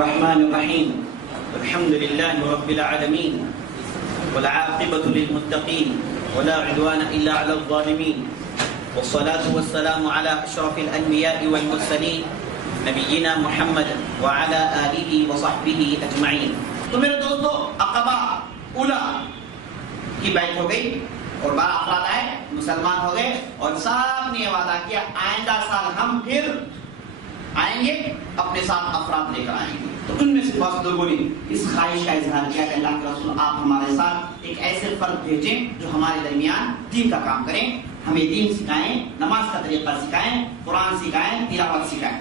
الرحمن الرحيم الحمد لله رب العالمين والعاقبة للمتقين ولا عدوان إلا على الظالمين والصلاة والسلام على أشرف الأنبياء والمرسلين نبينا محمد وعلى آله وصحبه أجمعين. تو میرے دوستو عقبہ اولا کی بیعت ہو گئی اور 12 افراد آئے, مسلمان ہو گئے اور سب نے وعدہ کیا آئندہ سال ہم پھر آئیں گے, اپنے ساتھ افراد لے کر آئیں گے. تو ان میں سے بہت لوگوں نے اس خواہش کا اظہار کیا کہ اللہ کے رسول آپ ہمارے ساتھ ایک ایسے فرد بھیجیں جو ہمارے درمیان دین کا کام کریں, ہمیں دین سکھائیں, نماز کا طریقہ سکھائیں, قرآن سکھائیں, تلاوت سکھائیں.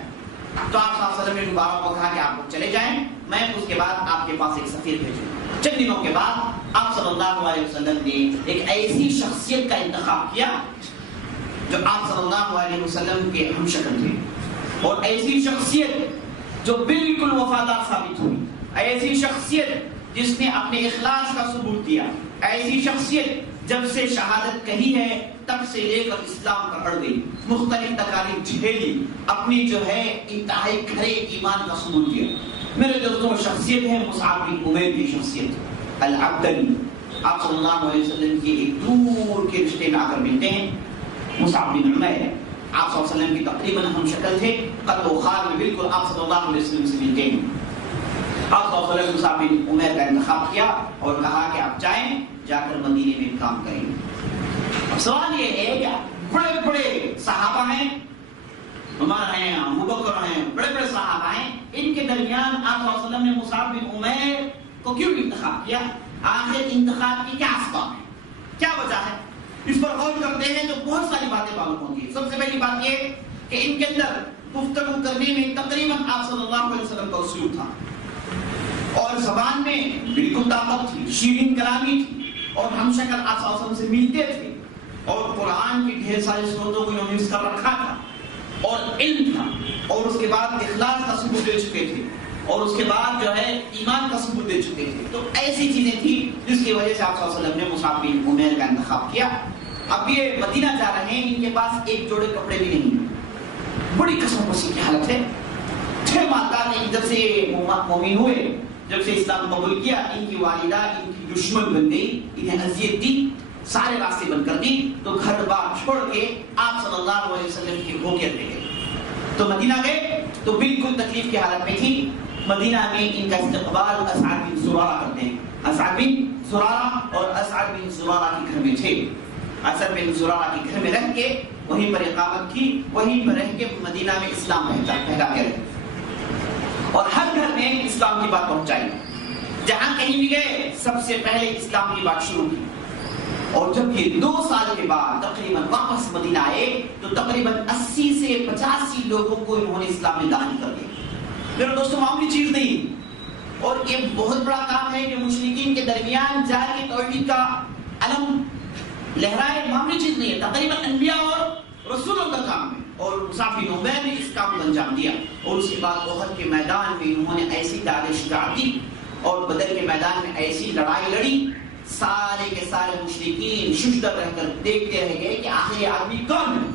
تو آپ صلی اللہ علیہ وسلم نے مبارک کو کہا کہ آپ لوگ چلے جائیں, میں اس کے بعد آپ کے پاس ایک سفیر بھیجوں. چند دنوں کے بعد آپ صلی اللہ علیہ وسلم نے ایک ایسی شخصیت کا انتخاب کیا جو آپ صلی اللہ علیہ وسلم کے ہم شکل تھے, اور ایسی شخصیت جو بالکل وفادار ثابت ہوئی, ایسی شخصیت جس نے اپنے اخلاص کا ثبوت دیا, ایسی شخصیت جب سے شہادت کہی ہے تب سے لے کر اسلام پر اڑ گئی, مختلف تکالیف جھیلی, اپنی جو ہے انتہائی کھرے ایمان کا ثبوت دیا. میرے دوستوں شخصیت ہے مصعب بن عمیر کی شخصیت العبدلی. آپ صلی اللہ علیہ وسلم کی ایک دور کے رشتے میں آ کر ملتے ہیں. مصعب بن عمیر آپ صلی اللہ علیہ وسلم کی تقریباً ہم شکل تھے, قد و خال میں بالکل آپ صلی اللہ علیہ وسلم سے ملتے ہیں. آپ صلی اللہ علیہ وسلم مصعب بن عمیر کا انتخاب کیا اور کہا کہ آپ جائیں, جا کر مدینے میں کام کریں. اب سوال یہ ہے کہ بڑے بڑے صحابہ ہیں, عمر ہیں, ابو بکر ہیں, بڑے بڑے صحابہ ہیں, ان کے درمیان آپ صلی اللہ علیہ وسلم نے مصعب بن عمیر کو کیوں انتخاب کیا؟ آخر انتخاب کی کیا اسباب ہے, کیا وجہ ہے؟ اس پر غور کرتے ہیں تو بہت ساری باتیں معلوم ہوتی ہیں. سب سے پہلی بات یہ کہ ان کے اندر گفتگو کرنے میں تقریباً آپ صلی اللہ علیہ وسلم کا اسلوب تھا, اور زبان میں بالکل طاقت تھی, شیرین کلامی تھی, اور ہم شکل آپ صلی اللہ علیہ وسلم سے ملتے تھے, اور قرآن کی ڈھیر ساری صورتوں کو انہوں نے اس کا رکھا تھا, اور علم تھا, اور اس کے بعد اخلاص کا ثبوت دے چکے تھے, اور اس کے بعد جو ہے ایمان کا ثبوت دے چکے تھے. تو ایسی چیزیں تھیں جس کی وجہ سے آپ صلی اللہ علیہ وسلم نے مصعب بن عمیر کا انتخاب کیا. اب یہ مدینہ جا رہے ہیں, ان کے پاس ایک جوڑے کپڑے بھی نہیں, بڑی کسم کسی کی حالت ہے. 6 مالدار نے جب سے مومن ہوئے, جب سے اسلام قبول کیا, ان کی والدہ ان کی دشمن بن گئی, انہیں اذیت دی, سارے راستے بند کر دی, تو گھر بار چھوڑ کے آپ صلی اللہ علیہ وسلم کی ہوکیت لے گئے. تو مدینہ گئے تو بالکل تکلیف کی حالت میں تھی. مدینہ میں ان کا استقبال اسعد بن زرارہ کرتے ہیں. اسعد بن زرارہ اور اسعد بن زرارہ کے گھر میں تھے. اسعد بن زرارہ کے گھر میں رہ کے وہیں پر اقامت کی, وہیں پر رہ کے مدینہ میں اسلام پھیلا کے رہے, اور ہر گھر میں اسلام کی بات پہنچائی. جہاں کہیں بھی گئے سب سے پہلے اسلام کی بات شروع کی. اور جب یہ 2 سال کے بعد تقریباً واپس مدینہ آئے تو تقریباً 80 سے 85 لوگوں کو انہوں نے اسلام میں داخل کر دیا. میرے دوستوں معمولی چیز نہیں, اور یہ بہت بڑا کام ہے کہ مشرکین کے درمیان جا کے توحید کا علم لہرائے, معمولی چیز نہیں ہے. تقریباً انبیاء اور رسولوں کا کام ہے, اور مصعب بن عمیر نے اس کام کو انجام دیا. اور اس کے بعد احد کے میدان میں انہوں نے ایسی داد شجاعت دی, اور بدر کے میدان میں ایسی لڑائی لڑی, سارے کے سارے مشرکین ششدر رہ کر دیکھتے رہ گئے کہ آخر یہ آدمی کون ہے.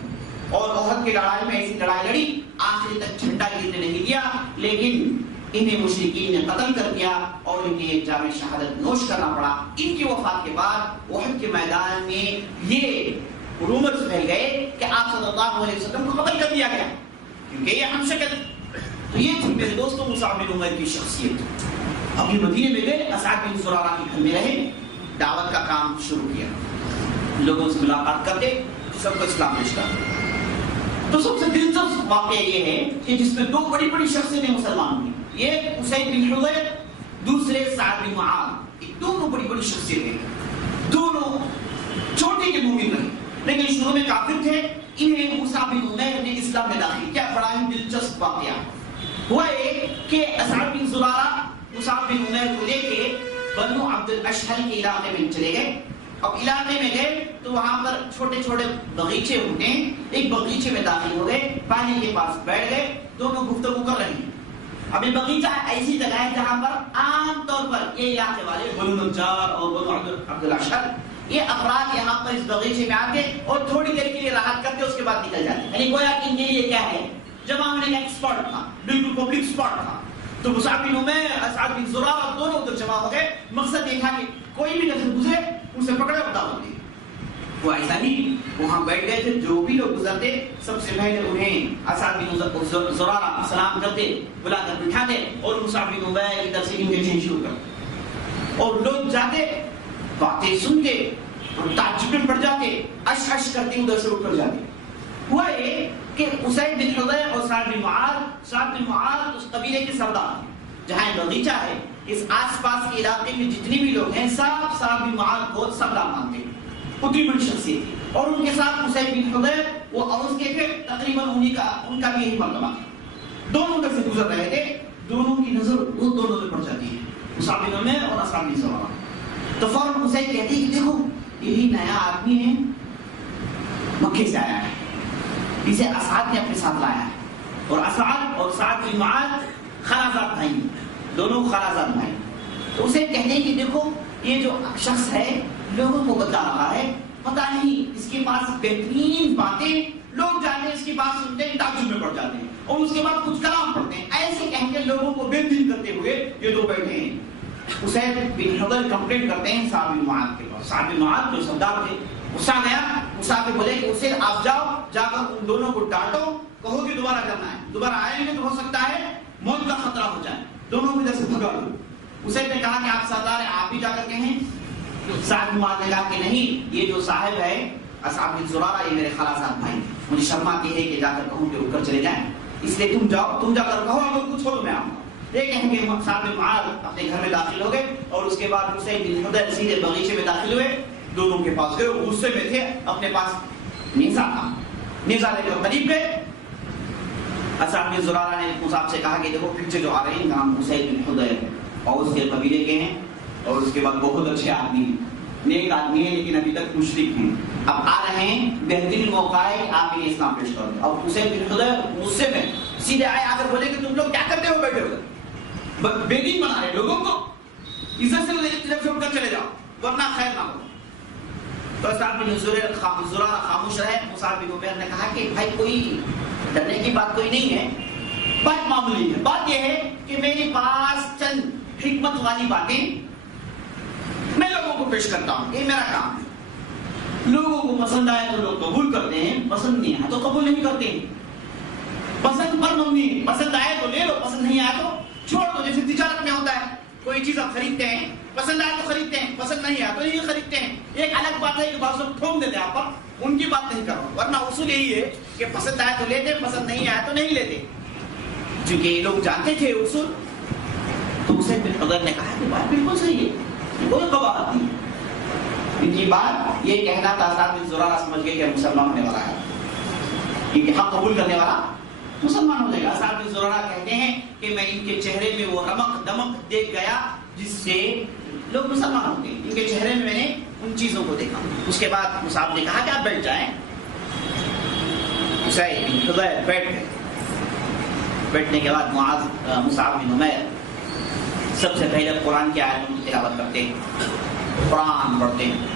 اور احد کی لڑائی میں ایسی لڑائی لڑی, آخر تک جھنڈا گرنے نہیں دیا, لیکن انہیں مشرکین نے قتل کر دیا اور انہیں جام شہادت نوش کرنا پڑا. ان کی وفات کے بعد احد کے میدان میں یہ رومرز پھیل گئے کہ آپ صلی اللہ علیہ وسلم کو قتل کر دیا گیا, کیونکہ یہ ہم شکل. تو یہ تھی میرے دوستوں مصعب بن عمیر کی شخصیت. ابھی مدینے میں گئے, اسعد بن زرارہ کے گھر میں رہے, دعوت کا کام شروع کیا, لوگوں سے ملاقات کرتے, سب کو اسلام پیش کرتے. تو سب سے دلچسپ واقعہ یہ ہے کہ جس میں 2 بڑی بڑی شخصیتیں مسلمان ہوئی, ایک اسید بن حضیر, دوسرے سعد بن معاذ. یہ دونوں بڑی بڑی شخصیتیں, دونوں چھوٹے کے مومن رہے, لیکن شروع میں کافر تھے. انہیں مصعب بن عمیر نے اسلام میں داخل کیا. بڑا ہی دلچسپ واقعہ ہوا ایک کہ اسعد بن زرارہ مصعب بن عمیر کو لے کے بنو عبد الاشہل کے علاقے میں چلے گئے. اب علاقے میں گئے تو وہاں پر چھوٹے چھوٹے باغیچے ہوتے ہیں, ایک باغیچے میں داخل ہو گئے, پانی کے پاس بیٹھ گئے, دونوں گفتگو کر رہے ہیں. اب یہ باغیچہ ایسی جگہ ہے جہاں پر عام طور پر یہ علاقے والے بنو نجار اور بنو عبد الاشہل, یہ افراد یہاں پر اس باغیچے میں آتے اور تھوڑی دیر کے لیے راحت کرتے, اس کے بعد نکل جاتے. یعنی گویا کہ ان کے لیے کیا ہے, جمع ہونے کا ایک اسپاٹ تھا, بالکل پبلک اسپاٹ تھا. تو مصعب بن عمیر، اسعد بن زرارہ دونوں ادھر جمع ہو گئے. مقصد یہ تھا کہ کوئی بھی نظر گزرے اسے پکڑے اور دعوت دے. وہ ایسا نہیں، وہاں بیٹھ گئے تھے، جو بھی لوگ گزرتے سب سے پہلے انہیں اسعد بن زرارہ سلام کرتے، بلا کر بٹھاتے اور مصعب بن عمیر ادھر سے انگیجمنٹ شروع کرتے. اور لوگ جاتے، باتیں سنتے اور تعجب میں پڑ جاتے، اش اش کرتے ادھر سے اٹھ کر جاتے. ہوا یہ کہ اسید بن حضیر اور سعد بن معاذ اس قبیلے کے سردار ہیں. جہاں بغیچہ ہے، اس آس پاس کے علاقے میں جتنے بھی لوگ ہیں سب سعد بن معاذ کو سردار مانتے ہیں، اتنی بڑی شخصیت تھی. اور ان کے ساتھ اسید بن حضیر وہ اوس کے تھے، تقریباً ان کا بھی یہی مرتبہ تھا. دونوں ادھر سے گزر رہے تھے، دونوں کی نظر وہ دونوں سے پڑ جاتی ہے، مصعب بن عمیر اور اسعد بن زرارہ. تو فوراً اسید کہتے ہیں کہ دیکھو یہی نیا آدمی ہے، مکے سے آیا ہے، اسے اسعد نے اپنے ساتھ لایا ہے. اور اسعد اور سعد بن معاذ خالازاد بھائی، دونوں خالازاد بھائی. تو اسے کہتے ہیں کہ دیکھو یہ جو شخص ہے لوگوں کو بتا رہا ہے، پتہ نہیں اس کے پاس بہترین باتیں، لوگ جاتے ہیں اس کی بات سنتے ہیں تعجب میں پڑ جاتے ہیں اور اس کے بعد کچھ کلام پڑھتے ہیں. ایسے کہہ کے لوگوں کو بے دل کرتے ہوئے یہ دو بیٹھے ہیں. اسید بن حضیر کمپلین کرتے ہیں سعد بن معاذ کے پاس. سعد بن معاذ جو سردار تھے غصہ گیا، غصہ کے بولے کہ اسے آپ جاؤ، جا کر ان دونوں کو ڈانٹو، کہو کہ دوبارہ کرنا ہے، دوبارہ آئیں گے تو ہو سکتا ہے موت کا خطرہ ہو جائے، دونوں کو ادھر سے بھگا دو. اسید نے کہا کہ آپ سردار ہیں، آپ ہی جا کر کہیں. سعد بن معاذ نے کہا کہ نہیں، یہ جو صاحب ہے اسعد بن زرارہ یہ میرے خالازاد بھائی، مجھے شرم آتی ہے کہ جا کر کہوں کہ رک کر چلے جائیں، اس لیے تم جاؤ، تم جا کر کہو، اگر کچھ ہو تو میں آؤں گا. دیکھیں کہ سعد بن معاذ اپنے گھر میں داخل ہو گئے اور اس کے بعد اسید بن حضیر سیدھے بغیچے میں داخل ہوئے. دونوں کے پاس گئے، غصے میں تھے، اپنے پاس نیزہ تھا، نیزہ لے کر قریب گئے. اسعد بن زرارہ نے مصعب سے کہا کہ دیکھو پیچھے جو آ رہے ہیں نام اسید بن حضیر اور اس کے قبیلے کے ہیں، اور اس کے بعد بہت اچھے آدمی ہیں، نیک آدمی ہیں، لیکن ابھی تک مشرک ہیں، اب آ رہے ہیں، بہترین موقع ہے کہ آپ انہیں اسلام پیش کر دیں. اور اسید بن حضیر غصے میں سیدھے آئے، آ کر بولے کہ تم لوگ کیا کرتے ہو بیٹھے ہو، بے دین بنا رہے لوگوں کو، عزت سے اٹھ کر چلے جاؤ ورنہ خیر نہ ہو. تو اسعد بن زرارہ خاموش رہے. مصعب بن عمیر نے کہا کہ بھائی کوئی ڈرنے کی بات کوئی نہیں ہے، بات معمولی ہے. بات یہ ہے کہ میرے پاس چند حکمت والی باتیں میں لوگوں کو پیش کرتا ہوں، یہ میرا کام ہے. لوگوں کو پسند آئے تو لوگ قبول کرتے ہیں، پسند نہیں آئے تو قبول نہیں کرتے ہیں. پسند پر مبنی ہے، پسند آئے تو لے لو، پسند نہیں آئے تو چھوڑ دو. جیسے تجارت میں ہوتا ہے، کوئی چیز آپ خریدتے ہیں، پسند آئے تو خریدتے ہیں، پسند نہیں آئے تو نہیں خریدتے ہیں. ایک الگ بات ہے کہ بعض لوگ ٹھوک دیتے ہیں آپ پر، ان کی بات نہیں کر رہا ہوں، ورنہ اصول یہی ہے کہ پسند آئے تو لیتے، پسند نہیں آئے تو نہیں لیتے. چونکہ یہ لوگ جانتے تھے اصول، تو اسے حضیر نے کہا کہ بات بالکل صحیح ہے، کوئی قباحت نہیں. ان کی بات یہ کہنا تھا، اسعد بن زرارہ سمجھ گئے کہ مسلمان ہونے والا ہے، کیونکہ حق قبول کرنے والا مسلمان ہو جائے گا. اسعد بن زرارہ کہتے ہیں کہ میں ان کے چہرے میں وہ رمق دمق دیکھ گیا جس سے لوگ مسلمان ہو گئے. ان کے چہرے میں نے ان چیزوں کو دیکھا. اس کے بعد مصعب نے کہا کہ آپ بیٹھ جائیں. اسید بن حضیر بیٹھ گئے. بیٹھنے کے بعد مصعب بن عمیر سب سے پہلے قرآن کی آیتوں کی تلاوت کرتے ہیں، قرآن پڑھتے ہیں،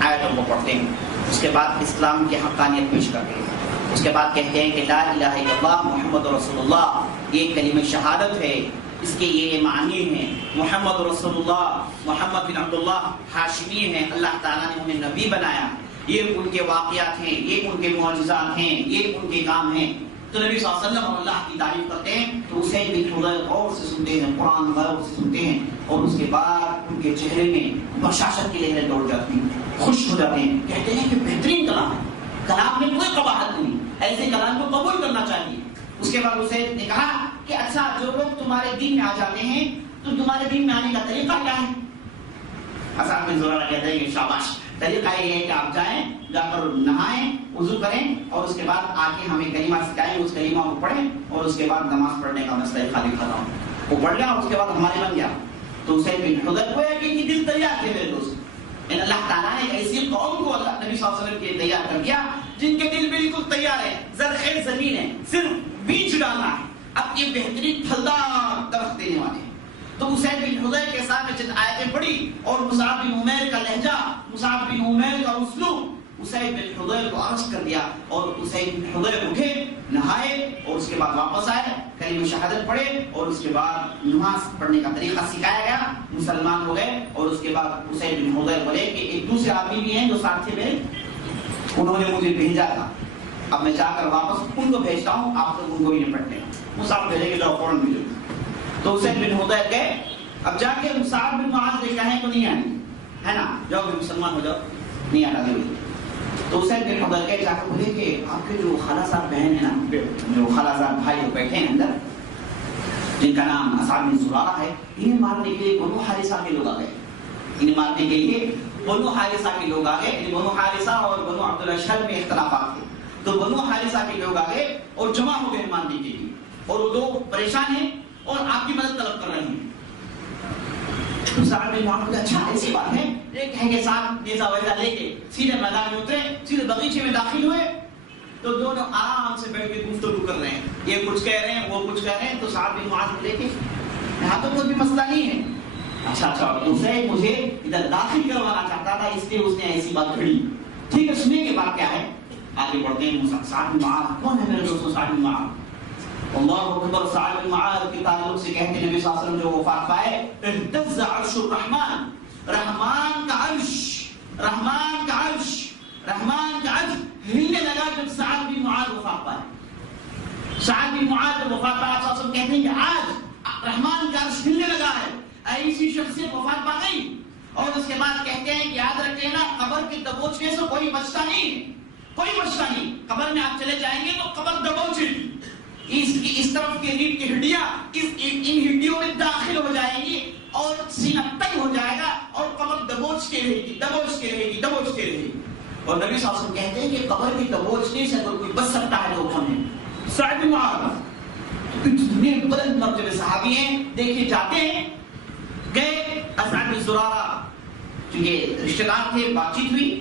آیتوں کو پڑھتے ہیں. اس کے بعد اسلام کی حقانیت پیش کرتے ہیں. اس کے بعد کہتے ہیں کہ لا الہ الا اللہ محمد رسول اللہ، یہ کلمہ شہادت ہے، اس کے یہ معنی ہیں. محمد رسول اللہ، محمد بن عبداللہ ہاشمی ہیں، اللہ تعالیٰ نے انہیں نبی بنایا، یہ ان کے واقعات ہیں، یہ ان کے معجزات ہیں، یہ ان کے کام ہیں. تو نبی صلی اللہ علیہ وسلم اور اللہ کی تعریف کرتے ہیں. تو اسے بھی تھوڑا غور سے سنتے ہیں، قرآن غور سے سنتے ہیں، اور اس کے بعد ان کے چہرے میں بشاشت کی لہریں دوڑ جاتی ہیں، خوش ہو جاتے ہیں. کہتے ہیں کہ بہترین کلام ہے، کلام میں کوئی قباحت نہیں، ایسے کلام کو قبول کرنا چاہیے. اس کے بعد اسے نے کہا کہ اچھا جو لوگ تمہارے دین میں آ جاتے ہیں تو تمہارے دین میں آنے کا طریقہ کیا ہے؟ اسعد بن زرارہ کہتے ہیں کہ شاباش، طریقہ یہ ہے کہ آپ جائیں، جا کر نہائیں، وضو کریں، اور اس کے بعد آ کے ہمیں کلمہ سکھائیں، اس کلمہ کو پڑھیں، اور اس کے بعد نماز پڑھنے کا مسئلہ خالی کھاتا ہوں. وہ پڑھ گیا اور اس کے بعد ہمارے بن گیا. تو اسے بن حضیر کو کہ دل تیار تھے میرے دوست. اللہ تعالیٰ نے ایسی قوم کو اللہ نبی صلی اللہ علیہ وسلم کے لیے تیار کر دیا جن کے دل بالکل تیار ہے، زرخیز زمین ہے، صرف بیج ڈالنا ہے، اب یہ بہترین پھلدار درخت دینے والے ہیں. تو اسید بن حضیر کے سامنے چند آیتیں پڑھی، اور مصعب بن عمیر کا لہجہ، مصعب بن عمیر کا اسلوب اسید بن حضیر کو ارسٹ کر دیا اور اسید بن حضیر اٹھے، نہائے اور اس کے بعد واپس آئے، کلمہ شہادت پڑھے اور اس کے بعد نماز پڑھنے کا طریقہ سکھایا گیا، مسلمان ہو گئے. اور اس کے بعد اسید بن حضیر بولے کہ ایک دوسرے آدمی بھی ہیں جو ساتھ تھے میرے، انہوں نے مجھے بھیجا تھا، اب میں جا کر واپس ان کو بھیجتا ہوں، آپ لوگ ان کو ہی نپٹنے. مصعب بھیجے کہ جاؤ فوراً بھیجو. تو اسید بن حضیر گئے، اب جا کے مصعب بن معاذ نے کہیں تو نہیں آئیں ہے نا، جاؤ بھی مسلمان ہو جاؤ، نہیں آنا دے. تو اسید بن حضیر گئے، جا کر بولے کہ آپ کے جو خالہ صاحب بہن ہیں نا، جو خالہ صاحب بھائی بیٹھے ہیں اندر، جن کا نام اسعد بن زرارہ ہے، انہیں مارنے کے لیے بنو حارثہ کے لوگ آ گئے. انہیں مارنے کے لیے بنو حارثہ کے لوگ آ گئے. بنو حارثہ اور بنو عبد الاشہل میں اختلافات تھے، تو بنو حارثہ کے لوگ آ گئے اور جمع ہو گئے مارنے کے لیے، اور وہ دو پریشان ہیں اور آپ کی مدد طلب کر رہے ہیں. تو سعد بن معاذ نے اچھا ایسی بات ہے، ایک ہے کہ ساتھ نیزہ ویزہ لے کے سیدھے میدان میں اترے، سیدھے بغیچے میں داخل ہوئے. تو دونوں آرام سے بیٹھ کے گفتگو کر رہے ہیں، یہ کچھ کہہ رہے ہیں وہ کچھ کہہ رہے ہیں. تو سعد بن معاذ لے کے یہاں تو کوئی بھی مسئلہ نہیں ہے. اچھا دوسرے مجھے ادھر داخل کروانا چاہتا تھا، اس لیے اس نے ایسی بات کہی. ٹھیک ہے، سننے کے بعد کیا ہے، آگے بڑھتے ہیں. سعد بن معاذ کون ہے میرے دوستوں؟ سعد بن معاذ، اللہ اکبر. سعد بن معاذ کے تعلق سے کہتے ہیں نبی صلی اللہ علیہ وسلم جو وفات پائے، اهتز عرش الرحمن، رحمان کا عرش، رحمان کا عرش، رحمان کا عرش ہلنے لگا جب سعد بن معاذ وفات پائے. سعد بن معاذ جب وفات پایا، صلی اللہ علیہ وسلم کہتے ہیں کہ آج رحمان کا عرش ہلنے لگا ہے، ایسی شخصیت وفات پا گئی. اور اس کے بعد کہتے ہیں کہ یاد رکھ لینا، قبر کے دبوچنے سے کوئی بچتا نہیں، کوئی بچتا نہیں. قبر میں آپ چلے جائیں گے تو قبر دبوچے گی، اس طرف کی ریڑھ کی ہڈیاں ان ہڈیوں میں داخل ہو جائیں گی اور سینہ تنگ ہو جائے گا اور قبر دبوچ کے رہے گی، دبوچ کے رہے گی، دبوچ کے رہے گی. اور نبی صلی اللہ علیہ وسلم کہتے ہیں کہ قبر کی دبوچنے سے اگر کوئی بچ سکتا ہے تو کون ہے؟ سعد بن معاذ. اتنے بلند مرتبے صحابی ہیں. دیکھیے جاتے ہیں، گئے اسعد بن زرارہ، چونکہ رشتہ دار تھے، بات چیت ہوئی.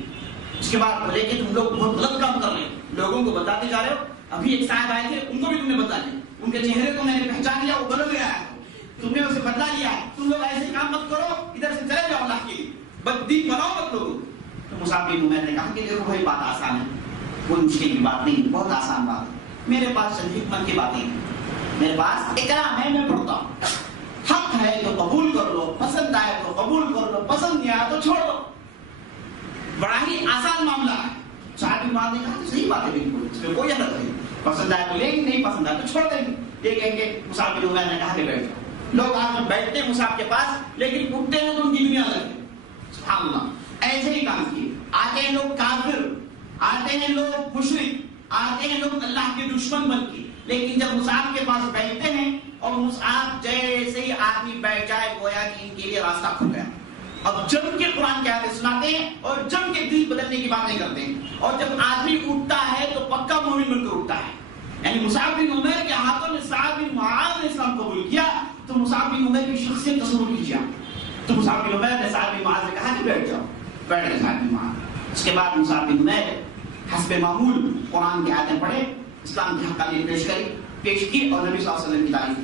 اس کے بعد بولے کہ تم لوگ بہت غلط کام کر رہے ہیں، لوگوں کو بتاتے جا رہے ہو. ابھی ایک صاحب آئے تھے، ان کو بھی تم نے بتا دیا، ان کے چہرے کو میں نے پہچان لیا، وہ بدل گیا ہے، تم نے اسے بدلا لیا ہے. تم لوگ ایسے کام مت کرو، ادھر سے چلے جاؤ، اللہ کے لیے بددین بناؤ مت لوگوں. تو مصعب بن عمیر نے کہا کہ دیکھو بھائی بات آسان ہے، کوئی مشکل کی بات نہیں، بہت آسان بات ہے. میرے پاس چند حکمت کی باتیں ہیں، میرے پاس اقرا ہے، میں پڑھتا ہوں. حق ہے تو قبول کر لو، پسند آئے تو قبول کر لو، پسند نہیں آیا تو چھوڑ دو. بڑا ہی آسان معاملہ ہے. سعد بن معاذ نے کہا صحیح بات ہے، بالکل اس میں کوئی حرج نہیں، پسند آئے تو لیں گے، نہیں پسند آئے تو چھوڑ دیں گے. یہ کہیں گے مصعب بن عمیر نے کہا کہ بیٹھ جاؤ. لوگ آج بیٹھتے ہیں مصعب کے پاس، لیکن اٹھتے ہیں تو ان کی دنیا لگتی ہے. سبحان اللہ، ایسے ہی کام کیے. آتے ہیں لوگ کافر، آتے ہیں لوگ مشرک، آتے ہیں لوگ اللہ کے دشمن بن کے، لیکن جب مصعب کے پاس بیٹھتے ہیں اور مصعب جیسے ہی آدمی بیٹھ جائے گویا کہ ان کے لیے راستہ کھل گیا. اب جم کے قرآن کی آیتیں سناتے ہیں اور جم کے دل بدلنے کی باتیں کرتے ہیں. اور جب آدمی اٹھتا ہے تو پکا مومن بن کر اٹھتا ہے. یعنی مصعب بن عمیر کے ہاتھوں میں سعد بن معاذ نے اسلام قبول کیا، تو مصعب بن عمیر کی شخصیت تصور کیجیے. تو مصعب بن عمیر نے سعد بن معاذ نے کہا کہ بیٹھ جاؤ، بیٹھ گئے سعد بن معاذ. اس کے بعد مصعب بن عمیر حسب معمول قرآن کی آیتیں پڑھے، اسلام کی حقانیت پیش کی اور نبی صلی اللہ علیہ وسلم کی تعریف کی.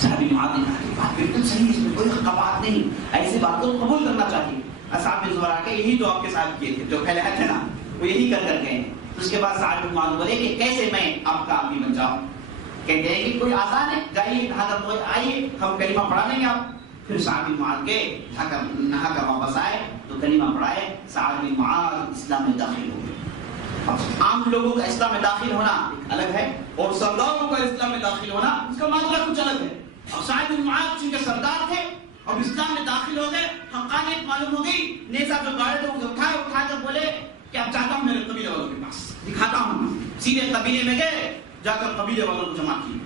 سعد بن معاذ نے کہا کہ بات بالکل صحیح ہے، اس میں کوئی بات نہیں، ایسی بات کو قبول کرنا چاہیے. اسعد بن زرارہ کے یہی تو آپ کے ساتھ کیے تھے، جو پہلے تھے نا وہ یہی کر کر گئے. اس کے بعد سعد بن معاذ بولے کہ کیسے میں آپ کا آدمی بن جاؤں؟ کہتے ہیں کہ کوئی آسان ہے، جائیے آئیے ہم کلمہ پڑھا دیں گے آپ. پھر سعد بن معاذ کے نہا کر واپس آئے تو کلمہ پڑھائے. سعد بن معاذ اسلام میں داخل ہو گئے. عام لوگوں کا اسلام میں داخل ہونا الگ ہے اور سرداروں کا اسلام میں داخل ہونا اس کا معاملہ کچھ الگ ہے. اور سعد بن معاذ چونکہ سردار تھے اور اسلام میں داخل ہو گئے، حقانیت معلوم ہو گئی. نیزہ جو گاڑے تھے اسے اٹھا کر بولے کہ اب جاتا ہوں میرے قبیلے والوں کے پاس، دکھاتا ہوں. سیدھے قبیلے میں گئے، جا کر قبیلے والوں کو جمع کیے.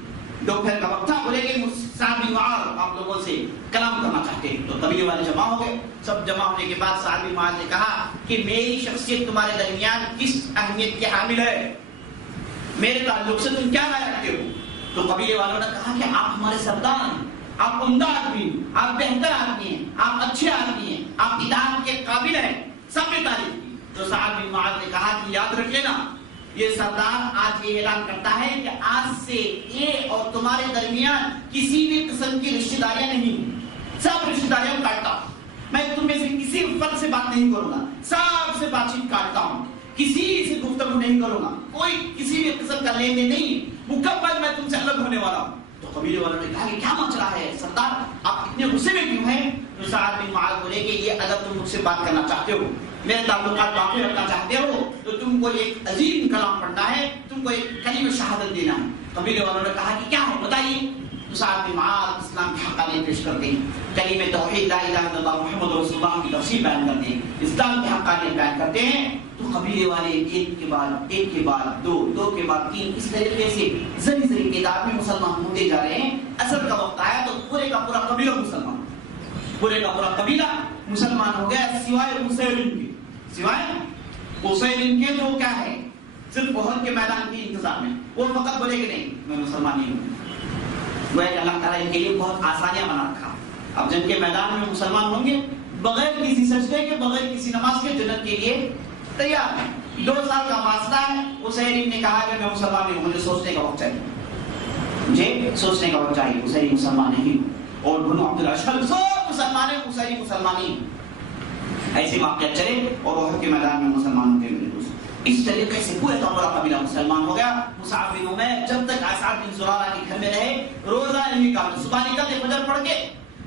دوپہر کا وقت تھا، بولے کہ سعد بن معاذ آپ لوگوں سے کلام کرنا چاہتے ہیں. تو قبیلے والے جمع ہو گئے. سب جمع ہونے کے بعد سعد بن معاذ نے کہا کہ میری شخصیت تمہارے درمیان کس اہمیت کے حامل ہے، میرے تعلق سے تم کیا رائے رکھتے ہو؟ تو قبیلے والوں نے کہا کہ آپ ہمارے سردار ہیں، آپ عمدہ آدمی ہیں، آپ بہتر آدمی ہیں، آپ اچھے آدمی ہیں، آپ اطاعت کے قابل ہیں. سب نے تعریف کی. تو سعد بن معاذ نے کہا کہ یاد رکھ لینا، یہ سردار آج یہ اعلان کرتا ہے کہ آج سے یہ اور تمہارے درمیان کسی بھی قسم کی رشتہ داریاں نہیں، سب رشتہ داریاں کاٹتا. میں تم میں سے کسی فرد سے بات نہیں کروں گا، سب سے بات چیت کاٹتا ہوں، کسی سے گفتگو نہیں کروں گا، کوئی کسی بھی قسم کا لین دین نہیں، مکمل میں تم سے الگ ہونے والا ہوں۔ تو قبیلے والوں نے کہا کہ کیا مچ رہا ہے سردار، آپ اتنے غصے میں کیوں ہیں؟ تو سعد بن معاذ بولے کہ یہ اگر تم مجھ سے بات کرنا چاہتے ہو، میرے تعلقات باقی رکھنا چاہتے ہو، تو تم کو ایک عظیم کلام پڑھنا ہے، تم کو ایک کلمہ شہادت دینا ہے۔ قبیلے والوں نے کہا کہ کیا ہے بتائیے۔ تو سعد بن معاذ اسلام کی حقانیت پیش کرتے ہیں، کلمہ توحید لا الہ الا اللہ محمد رسول اللہ کی تفسیر بیان کرتے ہیں، اسلام کی حقانیت بیان کرتے ہیں۔ تو قبیلے والے ایک کے بعد دو کے بعد تین، اس طریقے سے ذری تعداد میں مسلمان ہوتے جا رہے ہیں۔ اصل کا وقت آیا تو پورے کا پورا قبیلہ مسلمان ہو گیا، سوائے مسیلم کے جو کیا ہے صرف احد کے میدان کی انتظار میں، وہ فقط بولے کہ نہیں میں مسلمان نہیں ہوں۔ وہ ہے کہ اللہ تعالیٰ ان کے لیے بہت آسانیاں بنا رکھا، اب جنگ کے میدان میں مسلمان ہوں گے بغیر کسی سجدے کے، بغیر کسی نماز کے، جنت کے لیے تیار ہیں۔ 2 سال کا فاصلہ ہے، اسیرین نے کہا کہ میں مسلمان نہیں ہوں، مجھے سوچنے کا وقت چاہیے، اسیرین مسلمان نہیں، اور بنو عبد الاشہل سب مسلمان ہیں، اسیرین مسلمان نہیں۔ ایسے واقعات چلے اور احد کے میدان میں مسلمان ہوتے میرے دوست۔ اس طریقے سے پورے کا پورا قبیلہ مسلمان ہو گیا۔ مصعب بن عمیر جب تک اسعد بن زرارہ کے گھر میں رہے، روزہ نہیں نکالتے، صبح نکلتے فجر پڑھ کے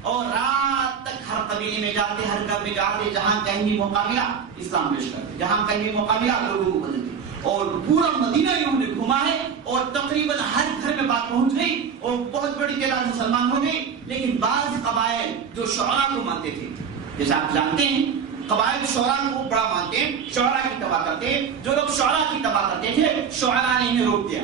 اور رات تک ہر قبیلے میں جاتے، ہر گھر میں جاتے، جہاں کہیں بھی موقع ملا اسلام پیش کرتے، جہاں کہیں بھی موقع ملا لوگوں کو بدلتے، اور پورا مدینہ انہوں نے گھما ہے، اور تقریباً ہر گھر میں بات پہنچ گئی اور بہت بڑی تعداد مسلمان ہو گئی۔ لیکن بعض قبائل جو شعراء کو مانتے تھے، جیسے آپ جانتے ہیں قبائل شعراء کو بڑا مانتے ہیں، شعراء کی تباہ کرتے ہیں، جو لوگ شعراء کی تباہ کرتے تھے شعراء نے انہیں روک دیا،